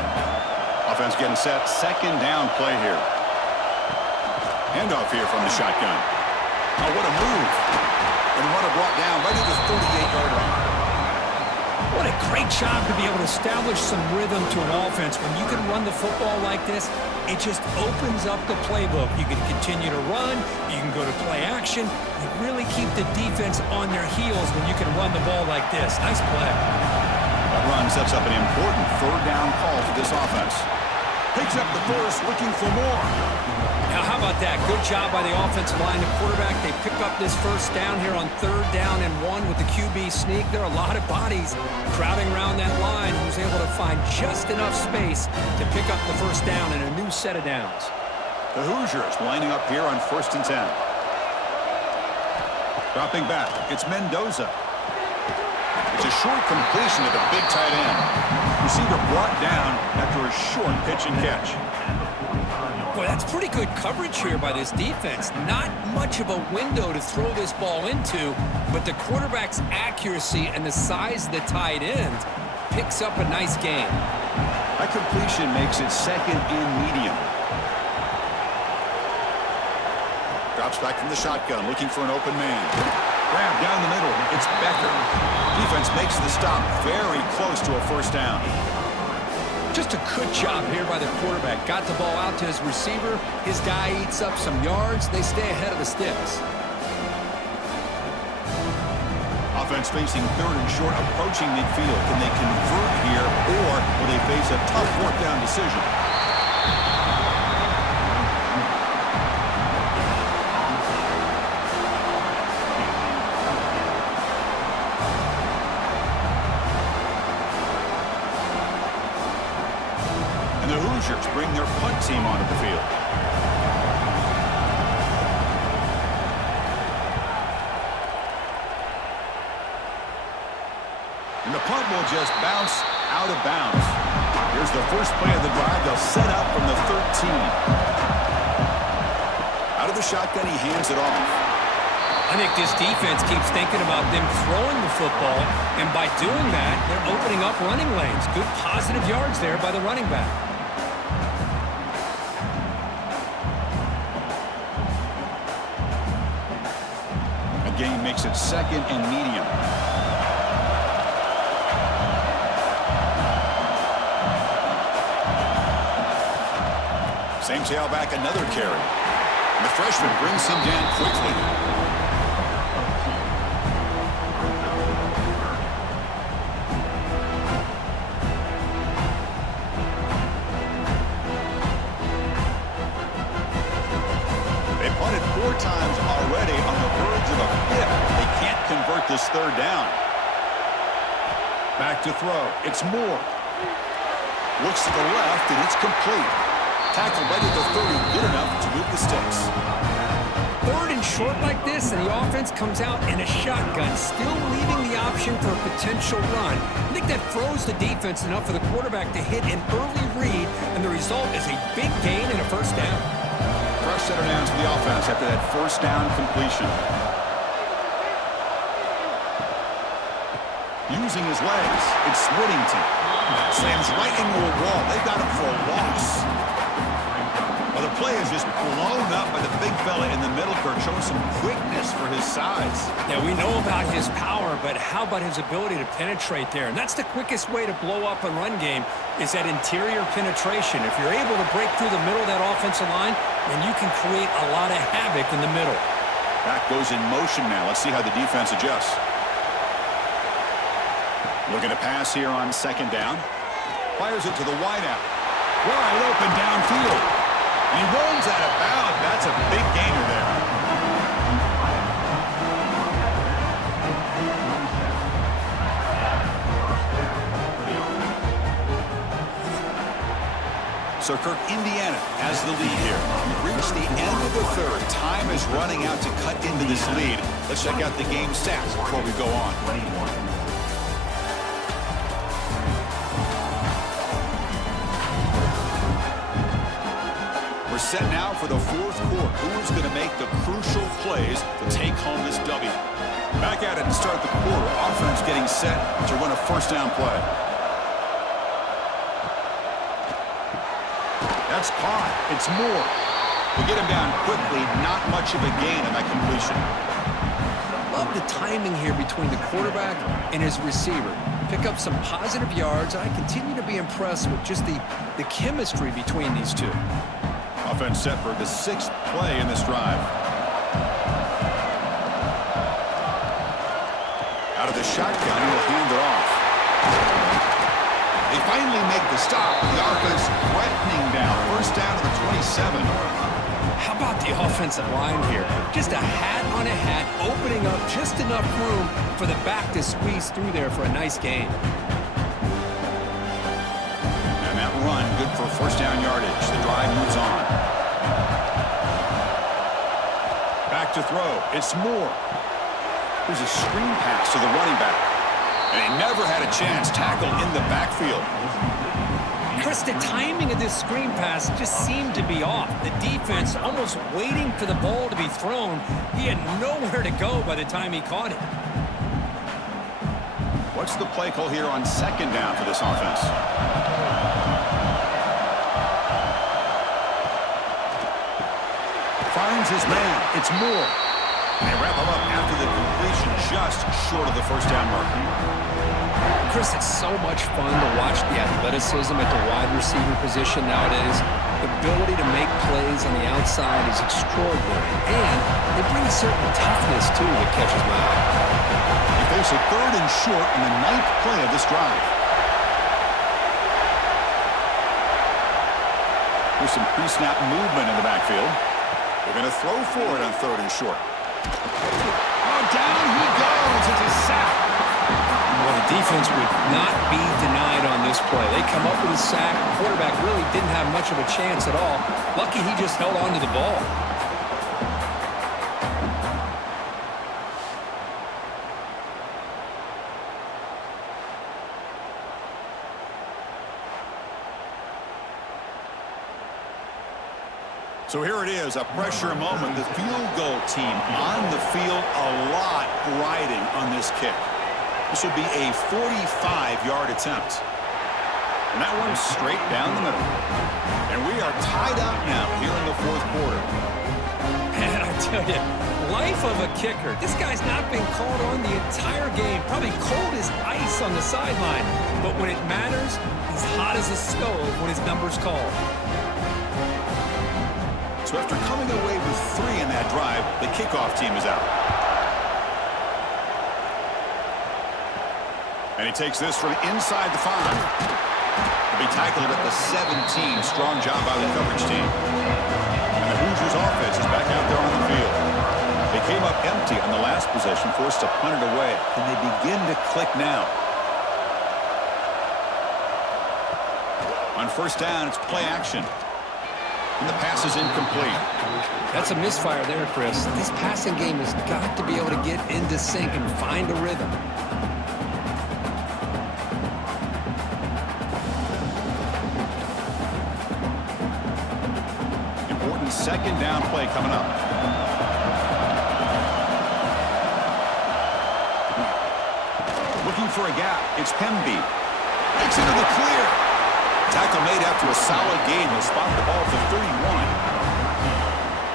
Offense getting set. Second down play here. Handoff here from the shotgun. Oh, what a move. And runner brought down right at the 38-yard line. What a great job to be able to establish some rhythm to an offense. When you can run the football like this, it just opens up the playbook. You can continue to run. You can go to play action. You really keep the defense on their heels when you can run the ball like this. Nice play. That run sets up an important third down call for this offense. Picks up the first, looking for more. Now, how about that? Good job by the offensive line. The quarterback, they pick up this first down here on 3rd down and 1 with the QB sneak. There are a lot of bodies crowding around that line. He was able to find just enough space to pick up the first down and a new set of downs. The Hoosiers lining up here on 1st and 10. Dropping back, it's Mendoza. It's a short completion to the big tight end. Receiver brought down after a short pitch and catch. Boy, that's pretty good coverage here by this defense. Not much of a window to throw this ball into, but the quarterback's accuracy and the size of the tight end picks up a nice gain. That completion makes it second and medium. Drops back from the shotgun, looking for an open man. Grab down the middle. It's Becker. Defense makes the stop very close to a first down. Just a good job here by the quarterback. Got the ball out to his receiver. His guy eats up some yards. They stay ahead of the sticks. Offense facing 3rd and short, approaching midfield. Can they convert here, or will they face a tough fourth down decision? The Hoosiers bring their punt team onto the field. And the punt will just bounce out of bounds. Here's the first play of the drive. They'll set up from the 13. Out of the shotgun, he hands it off. I think this defense keeps thinking about them throwing the football, and by doing that, they're opening up running lanes. Good positive yards there by the running back. Gain makes it second and medium. Same tailback, another carry. And the freshman brings him down quickly. They punted 4 times already on the verge of a 5th. They can't convert this 3rd down. Back to throw. It's Moore. Looks to the left, and it's complete. Tackle right at the 30, good enough to move the sticks. 3rd and short like this, and the offense comes out in a shotgun, still leaving the option for a potential run. I think that froze the defense enough for the quarterback to hit an early read, and the result is a big gain and a first down. Fresh set of downs for the offense after that first down completion. Using his legs, it's Whittington. Slams right into a wall. They got him for a loss. Well, the play is just blown up by the big fella in the middle, Kirk, showing some quickness for his size. Yeah, we know about his power, but how about his ability to penetrate there? And that's the quickest way to blow up a run game, is that interior penetration. If you're able to break through the middle of that offensive line, then you can create a lot of havoc in the middle. Back goes in motion now. Let's see how the defense adjusts. Looking to pass here on 2nd down. Fires it to the wideout. Wide open downfield. And he rolls out of bounds. That's a big gainer there. So, Kirk, Indiana has the lead here. We've reached the end of the 3rd. Time is running out to cut into this lead. Let's check out the game stats before we go on. set now for the fourth quarter. Who's going to make the crucial plays to take home this W? Back at it to start the quarter. Offense getting set to run a first down play. That's caught. It's Moore. We get him down quickly. Not much of a gain on that completion. Love the timing here between the quarterback and his receiver. Pick up some positive yards. I continue to be impressed with just the chemistry between these two. Offense set for the 6th play in this drive. Out of the shotgun, he'll hand it off. They finally make the stop. The offense threatening down. First down to the 27. How about the offensive line here? Just a hat on a hat, opening up just enough room for the back to squeeze through there for a nice gain. And that run, good for first down yardage. The drive moves on. Back to throw. It's Moore. There's a screen pass to the running back. And he never had a chance. Tackle in the backfield. Chris, the timing of this screen pass just seemed to be off. The defense almost waiting for the ball to be thrown. He had nowhere to go by the time he caught it. What's the play call here on second down for this offense? Finds his man. It's Moore. And they wrap him up after the completion, just short of the first down marker. Chris, it's so much fun to watch the athleticism at the wide receiver position nowadays. The ability to make plays on the outside is extraordinary. And they bring a certain toughness, too, that catches my eye. They face a 3rd and short on the 9th play of this drive. There's some pre-snap movement in the backfield. They're going to throw for it on 3rd and short. Oh, down he goes. It's a sack. Well, the defense would not be denied on this play. They come up with a sack. The quarterback really didn't have much of a chance at all. Lucky he just held on to the ball. So here it is, a pressure moment. The field goal team on the field, a lot riding on this kick. This will be a 45-yard attempt. And that one's straight down the middle. And we are tied up now here in the 4th quarter. Man, I tell you, life of a kicker. This guy's not been called on the entire game. Probably cold as ice on the sideline. But when it matters, he's hot as a stove when his number's called. So after coming away with 3 in that drive, the kickoff team is out. And he takes this from inside the 5. He'll be tackled at the 17. Strong job by the coverage team. And the Hoosiers offense is back out there on the field. They came up empty on the last possession, forced to punt it away. Can they begin to click now? On first down, it's play action. And the pass is incomplete. That's a misfire there, Chris. This passing game has got to be able to get into sync and find a rhythm. Important second down play coming up. Looking for a gap. It's Pemby. Breaks into the clear. Tackle made after a solid gain. He'll spot the ball at the 31.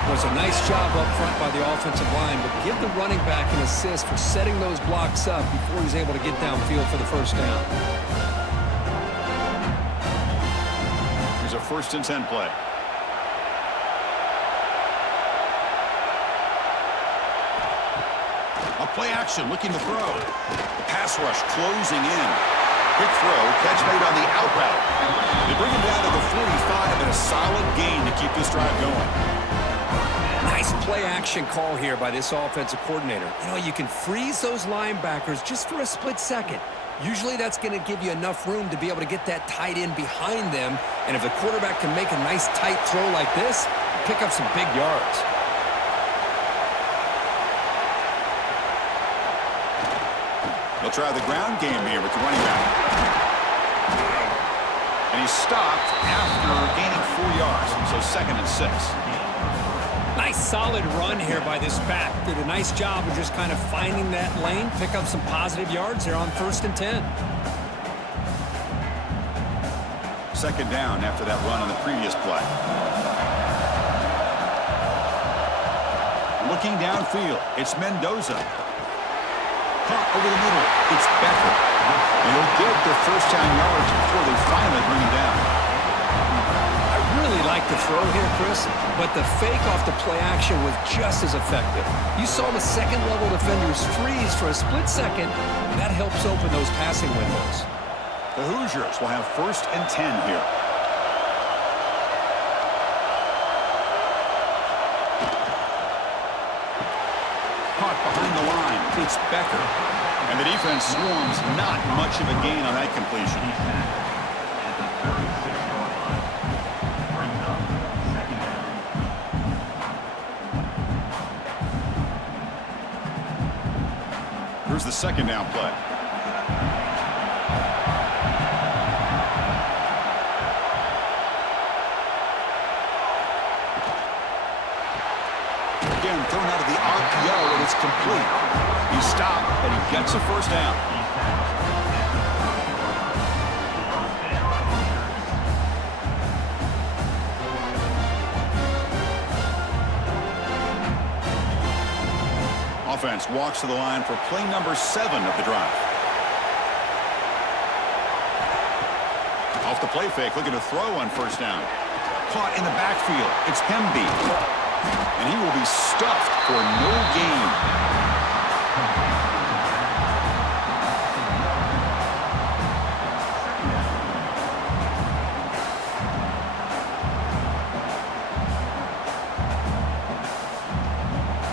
It was a nice job up front by the offensive line, but give the running back an assist for setting those blocks up before he's able to get downfield for the first down. Here's a 1st and 10 play. A play action, looking to throw. The pass rush closing in. Quick throw, catch made on the out route. They bring him down to the 45 and a solid gain to keep this drive going. Nice play action call here by this offensive coordinator. You know, you can freeze those linebackers just for a split second. Usually that's going to give you enough room to be able to get that tight end behind them. And if the quarterback can make a nice tight throw like this, pick up some big yards. They'll try the ground game here with the running back. And he's stopped after gaining 4 yards, so 2nd and 6. Nice solid run here by this back. Did a nice job of just kind of finding that lane, pick up some positive yards there on 1st and 10. 2nd down after that run on the previous play. Looking downfield, it's Mendoza. Caught over the middle, it's Becker. And he'll get their 1st down yards before they finally bring him down. I really like the throw here, Chris, but the fake off the play action was just as effective. You saw the second-level defenders freeze for a split second, and that helps open those passing windows. The Hoosiers will have 1st and 10 here. Caught behind the line, it's Becker. And the defense swarms, not much of a gain on that completion. Here's the 2nd down play. Again, thrown out of the RPO, and it's complete. He stopped, and he gets a 1st down. Offense walks to the line for play number 7 of the drive. Off the play fake, looking to throw on 1st down. Caught in the backfield, it's Hemby. And he will be stuffed for no gain.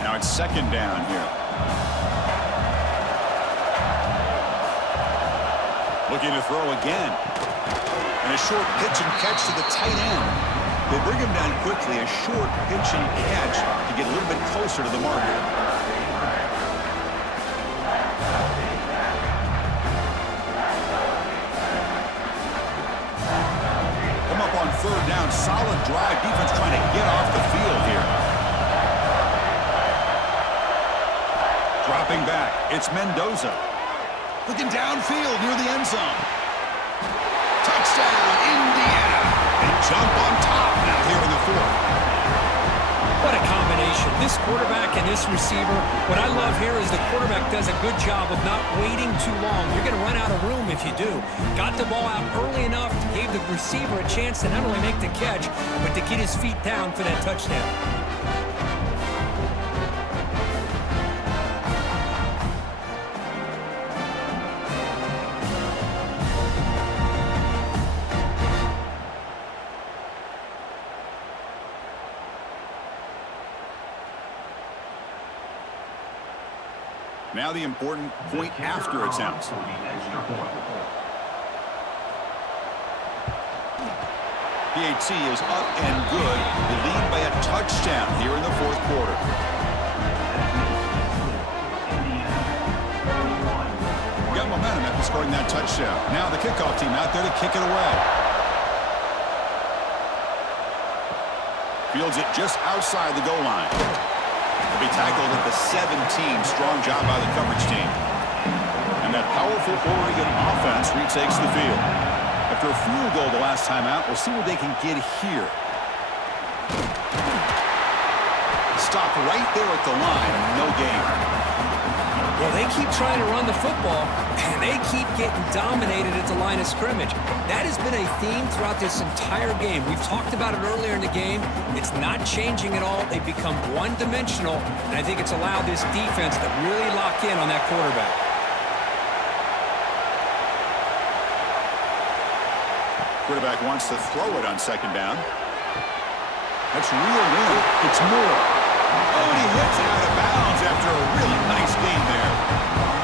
Now it's 2nd down here. Looking to throw again. And a short pitch and catch to the tight end. They bring him down quickly, a short pitch and catch to get a little bit closer to the marker. Come up on 3rd down, solid drive, defense trying to get off the field here. Dropping back, it's Mendoza. Looking downfield near the end zone. Touchdown, Indiana. They jump on top now here in the 4th. What a combination. This quarterback and this receiver. What I love here is the quarterback does a good job of not waiting too long. You're going to run out of room if you do. Got the ball out early enough, gave the receiver a chance to not only make the catch, but to get his feet down for that touchdown. Now the important point after attempts. PAT is up and good. They lead by a touchdown here in the 4th quarter. Got momentum after scoring that touchdown. Now the kickoff team out there to kick it away. Fields it just outside the goal line. He'll be tackled at the 17. Strong job by the coverage team. And that powerful Oregon offense retakes the field. After a field goal the last time out, we'll see what they can get here. Stop right there at the line. No gain. Well, they keep trying to run the football, and they keep getting dominated at the line of scrimmage. That has been a theme throughout this entire game. We've talked about it earlier in the game. It's not changing at all. They've become one-dimensional, and I think it's allowed this defense to really lock in on that quarterback. Quarterback wants to throw it on 2nd down. That's reeled in. It's Moore. Oh, and he hits it out of bounds after a really nice game there.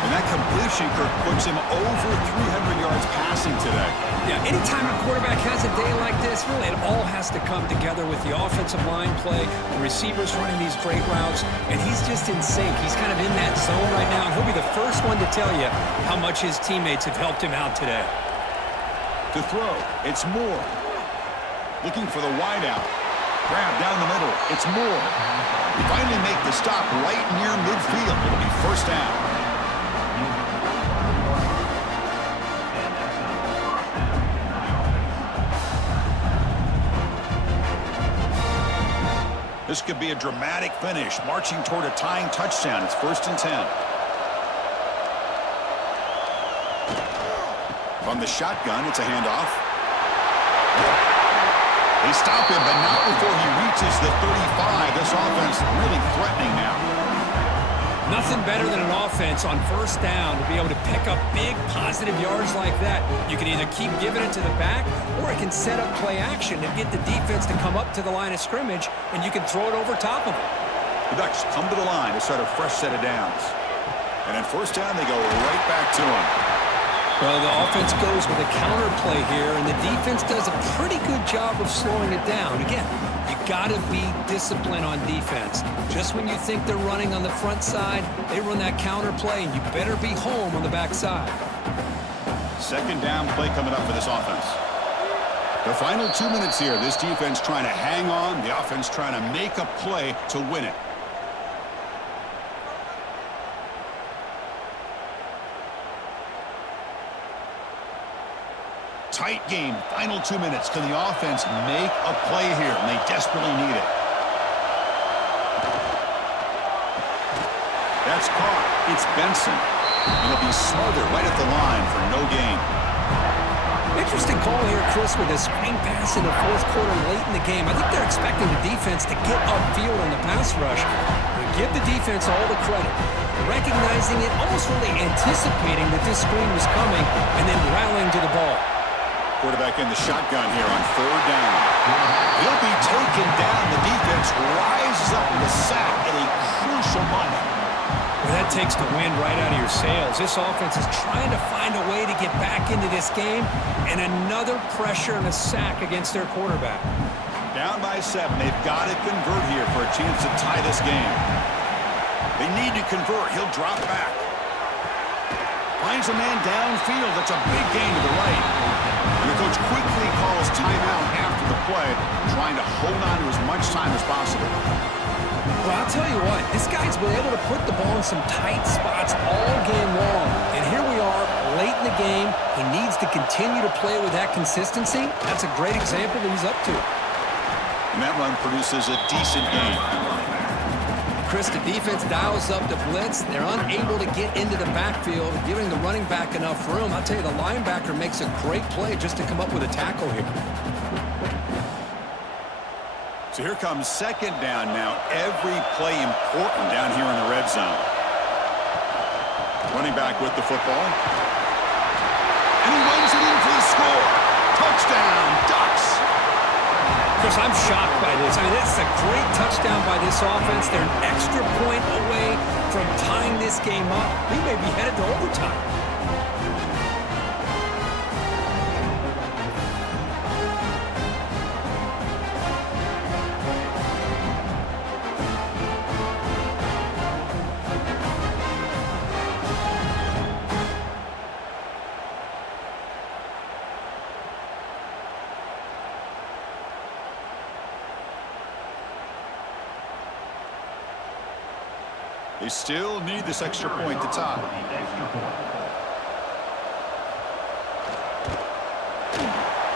And that completion, Kirk, puts him over 300 yards passing today. Yeah, anytime a quarterback has a day like this, really it all has to come together with the offensive line play, the receivers running these great routes, and he's just in sync. He's kind of in that zone right now, and he'll be the first one to tell you how much his teammates have helped him out today. To throw, it's Moore. Looking for the wideout. Grab down the middle. It's Moore. They finally make the stop right near midfield. It'll be first down. This could be a dramatic finish, marching toward a tying touchdown. It's 1st and 10. From the shotgun, it's a handoff. They stop him, but not before he reaches the 35. This offense really threatening now. Nothing better than an offense on 1st down to be able to pick up big positive yards like that. You can either keep giving it to the back, or it can set up play action and get the defense to come up to the line of scrimmage, and you can throw it over top of it. The Ducks come to the line to start a fresh set of downs. And on 1st down, they go right back to him. Well, the offense goes with a counter play here, and the defense does a pretty good job of slowing it down. Again, you got to be disciplined on defense. Just when you think they're running on the front side, they run that counter play, and you better be home on the back side. 2nd down play coming up for this offense. The final 2 minutes here. This defense trying to hang on. The offense trying to make a play to win it. Tight game. Final 2 minutes. Can the offense make a play here? And they desperately need it. That's caught. It's Benson. And he'll be smothered right at the line for no gain. Interesting call here, Chris, with a screen pass in the 4th quarter late in the game. I think they're expecting the defense to get upfield on the pass rush. Give the defense all the credit. Recognizing it, almost really anticipating that this screen was coming, and then rallying to the ball. Quarterback in the shotgun here on 3rd down. He'll be taken down. The defense rises up in the sack at a crucial moment. Well, that takes the wind right out of your sails. This offense is trying to find a way to get back into this game, and another pressure and a sack against their quarterback. Down by 7. They've got to convert here for a chance to tie this game. They need to convert. He'll drop back. Finds a man downfield. That's a big gain to the right. And the coach quickly calls timeout after the play, trying to hold on to as much time as possible. Well, I'll tell you what, this guy's been able to put the ball in some tight spots all game long. And here we are, late in the game. He needs to continue to play with that consistency. That's a great example that he's up to. And that run produces a decent gain. Chris, the defense dials up the blitz. They're unable to get into the backfield, giving the running back enough room. I'll tell you, the linebacker makes a great play just to come up with a tackle here. So here comes 2nd down now. Every play important down here in the red zone. Running back with the football. And he runs it in for the score. Touchdown, Ducks. Chris, I'm shocked by this. I mean, this is a great touchdown by this offense. They're an extra point away from tying this game up. We may be headed to overtime. They still need this extra point to tie.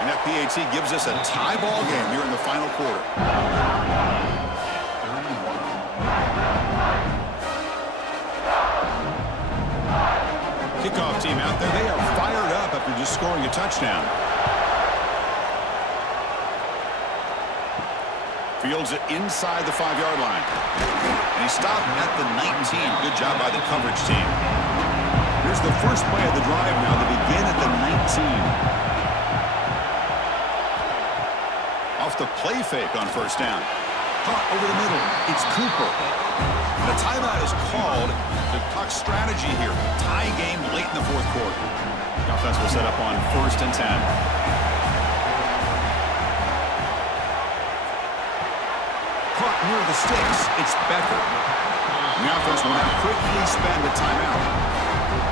And that PAT gives us a tie ball game here in the final quarter. Kickoff team out there. They are fired up after just scoring a touchdown. Fields it inside the 5-yard line. And he stopped at the 19. Good job by the coverage team. Here's the first play of the drive now to begin at the 19. Off the play fake on 1st down. Caught over the middle. It's Cooper. The timeout is called. The Ducks strategy here. Tie game late in the 4th quarter. The offense will set up on 1st and 10. Caught near the sticks. It's Becker. The offense will now quickly spend a timeout.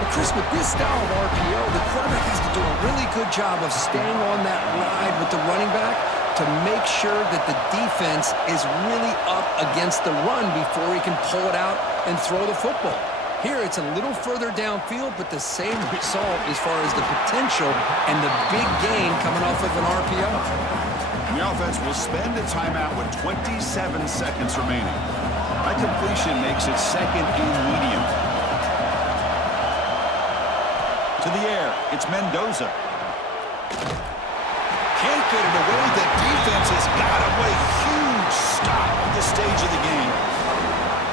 But Chris, with this style of RPO, the quarterback has to do a really good job of staying on that ride with the running back to make sure that the defense is really up against the run before he can pull it out and throw the football. Here, it's a little further downfield, but the same result as far as the potential and the big gain coming off of an RPO. And the offense will spend a timeout with 27 seconds remaining. That completion makes it second and medium. To the air, it's Mendoza. Can't get it away. The defense has got him. What a huge stop at this stage of the game.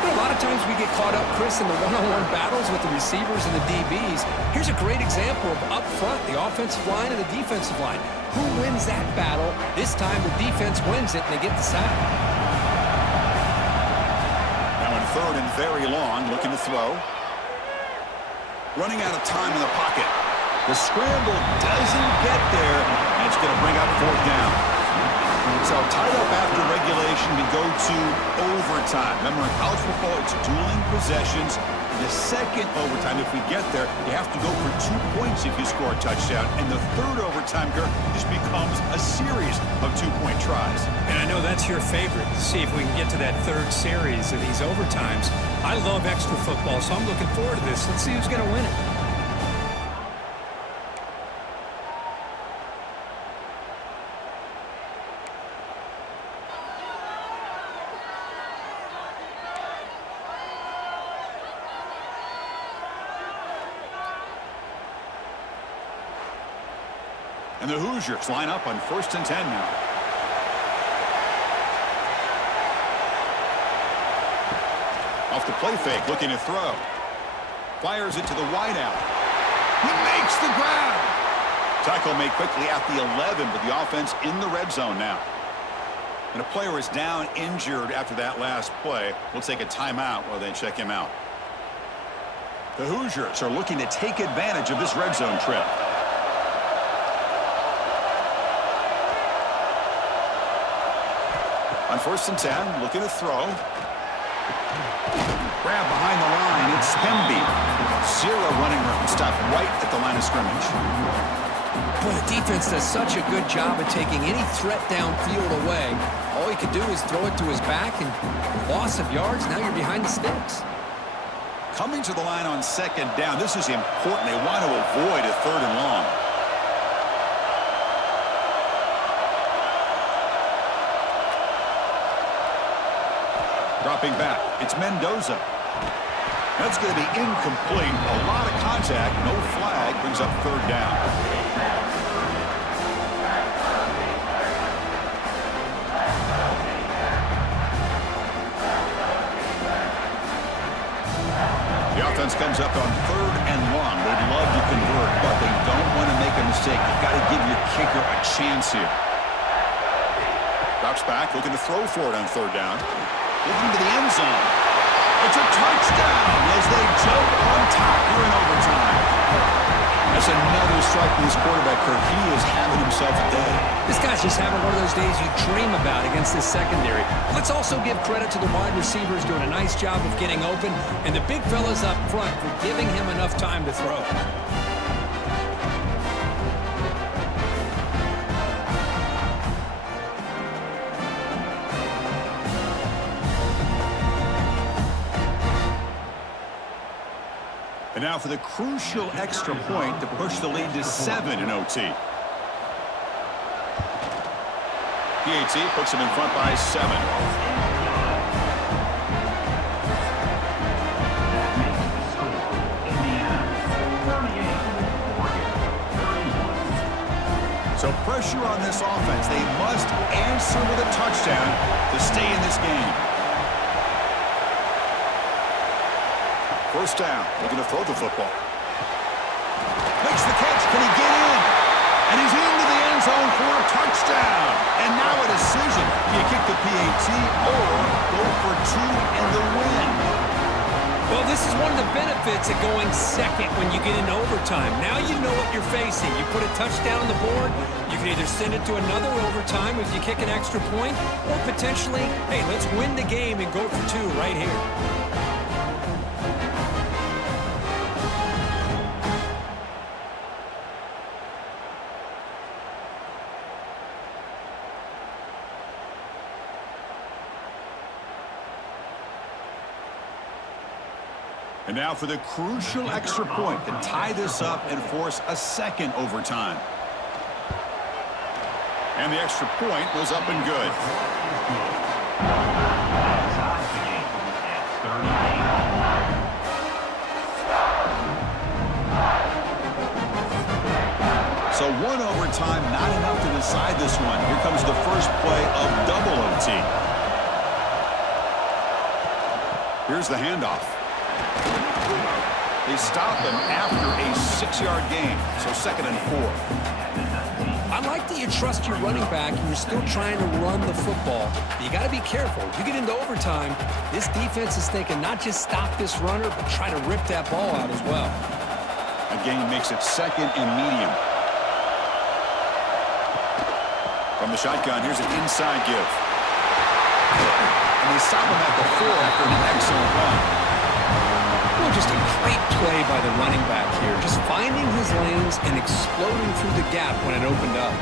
A lot of times we get caught up, Chris, in the one-on-one battles with the receivers and the DBs. Here's a great example of up front, the offensive line and the defensive line. Who wins that battle? This time the defense wins it and they get the sack. Now in third and very long, looking to throw. Running out of time in the pocket. The scramble doesn't get there, and it's going to bring up fourth down. So tied up after regulation, we go to overtime. Remember, in college football, it's dueling possessions. The second overtime, if we get there, you have to go for 2 points if you score a touchdown. And the third overtime, Kirk, this becomes a series of 2-point tries. And I know that's your favorite, to see if we can get to that third series of these overtimes. I love extra football, so I'm looking forward to this. Let's see who's going to win it. And the Hoosiers line up on 1st and 10 now. Off the play fake, looking to throw. Fires it to the wideout. He makes the grab. Tackle made quickly at the 11, but the offense in the red zone now. And a player is down injured after that last play. We'll take a timeout while they check him out. The Hoosiers are looking to take advantage of this red zone trip. On 1st and 10, looking to throw. Grab behind the line, it's Hemby. 0 running room, stopped right at the line of scrimmage. Boy, the defense does such a good job of taking any threat downfield away. All he could do is throw it to his back, and loss of yards, now you're behind the sticks. Coming to the line on 2nd down, this is important. They want to avoid a 3rd and long. Dropping back, it's Mendoza. That's going to be incomplete. A lot of contact, no flag, brings up 3rd down. The offense comes up on 3rd and long. They'd love to convert, but they don't want to make a mistake. You've got to give your kicker a chance here. Drops back, looking to throw for it on 3rd down. Looking to the end zone. It's a touchdown as they jump on top here in overtime. That's another strike from this quarterback, Kirk. He is having himself a day. This guy's just having one of those days you dream about against this secondary. Let's also give credit to the wide receivers doing a nice job of getting open, and the big fellas up front for giving him enough time to throw. And now for the crucial extra point to push the lead to 7 in OT. PAT puts him in front by 7. So pressure on this offense. They must answer with a touchdown to stay in this game. 1st down, looking to throw the football. Makes the catch, can he get in? And he's into the end zone for a touchdown. And now a decision. Do you kick the PAT or go for 2 and the win? Well, this is one of the benefits of going second when you get into overtime. Now you know what you're facing. You put a touchdown on the board, you can either send it to another overtime if you kick an extra point, or potentially, hey, let's win the game and go for 2 right here. And now for the crucial extra point to tie this up and force a second overtime. And the extra point was up and good. So one overtime, not enough to decide this one. Here comes the first play of double OT. Here's the handoff. They stop him after a 6-yard gain, so 2nd and 4. I like that you trust your running back and you're still trying to run the football. But you got to be careful. You get into overtime, this defense is thinking not just stop this runner, but try to rip that ball out as well. A gain makes it 2nd and medium. From the shotgun, here's an inside give. And they stop him at the 4 after an excellent run. Well, just a great play by the running back here. Just finding his lanes and exploding through the gap when it opened up.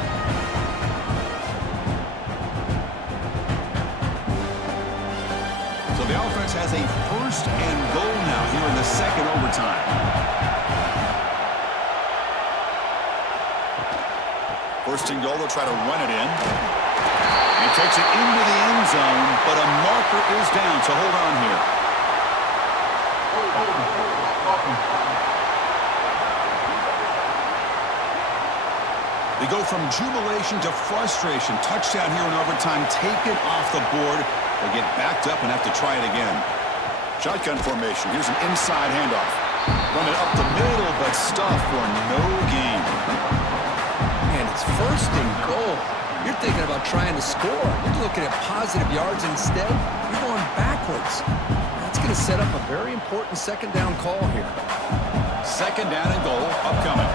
So the offense has a 1st and goal now here in the 2nd overtime. First and goal, they'll try to run it in. And takes it into the end zone, but a marker is down, so hold on here. They go from jubilation to frustration. Touchdown here in overtime, taken off the board. They get backed up and have to try it again. Shotgun formation. Here's an inside handoff. Run it up the middle, but stuff for no gain. And it's 1st and goal. You're thinking about trying to score. You're looking at positive yards instead. You're going backwards. That's going to set up a very important 2nd down call here. 2nd down and goal upcoming.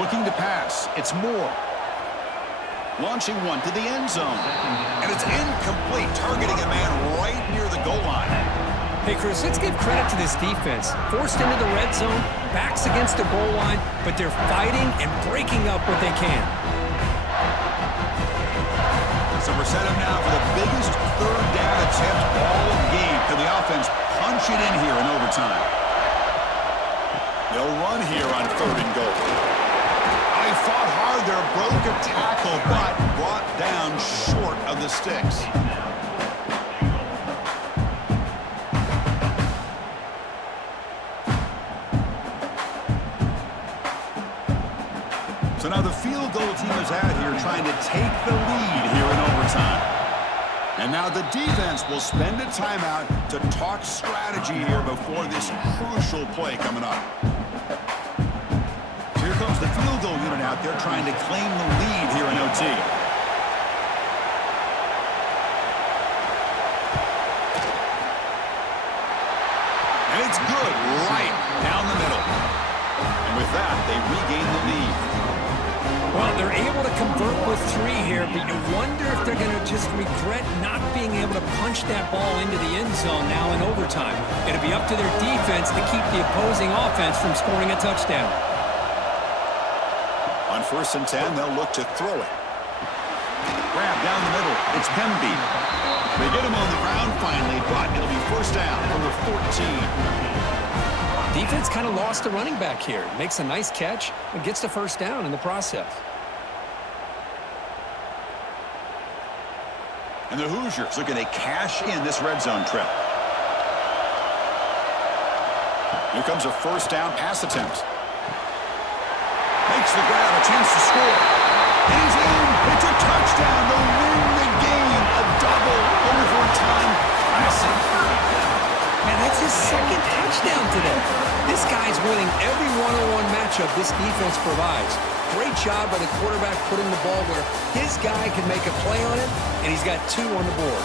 Looking to pass. It's Moore. Launching one to the end zone. And it's incomplete, targeting a man right near the goal line. Hey, Chris, let's give credit to this defense. Forced into the red zone, backs against the goal line, but they're fighting and breaking up what they can. So we're set up now for the biggest 3rd down attempt all game. Can the offense punch it in here in overtime? They'll run here on 3rd and goal. They fought hard there, broke a tackle, but brought down short of the sticks. So now the field goal team is out here trying to take the lead here in overtime. And now the defense will spend a timeout to talk strategy here before this crucial play coming up. So here comes the field goal unit out there trying to claim the lead here in OT. And it's good right down the middle. And with that, they regain the lead. Well, they're able to convert with 3 here, but you wonder if they're going to just regret not being able to punch that ball into the end zone now in overtime. It'll be up to their defense to keep the opposing offense from scoring a touchdown. On 1st and 10, they'll look to throw it. Grab down the middle. It's Hemby. They get him on the ground finally, but it'll be 1st down from the 14. Defense kind of lost the running back here. Makes a nice catch and gets the 1st down in the process. And the Hoosiers looking to cash in this red zone trip. Here comes a 1st down pass attempt. Makes the grab, a chance to score. He's in. It's a touchdown to win the game. A double overtime classic. Man, that's his 2nd touchdown today. This guy's winning every one-on-one matchup this defense provides. Great job by the quarterback putting the ball where his guy can make a play on it, and he's got 2 on the board.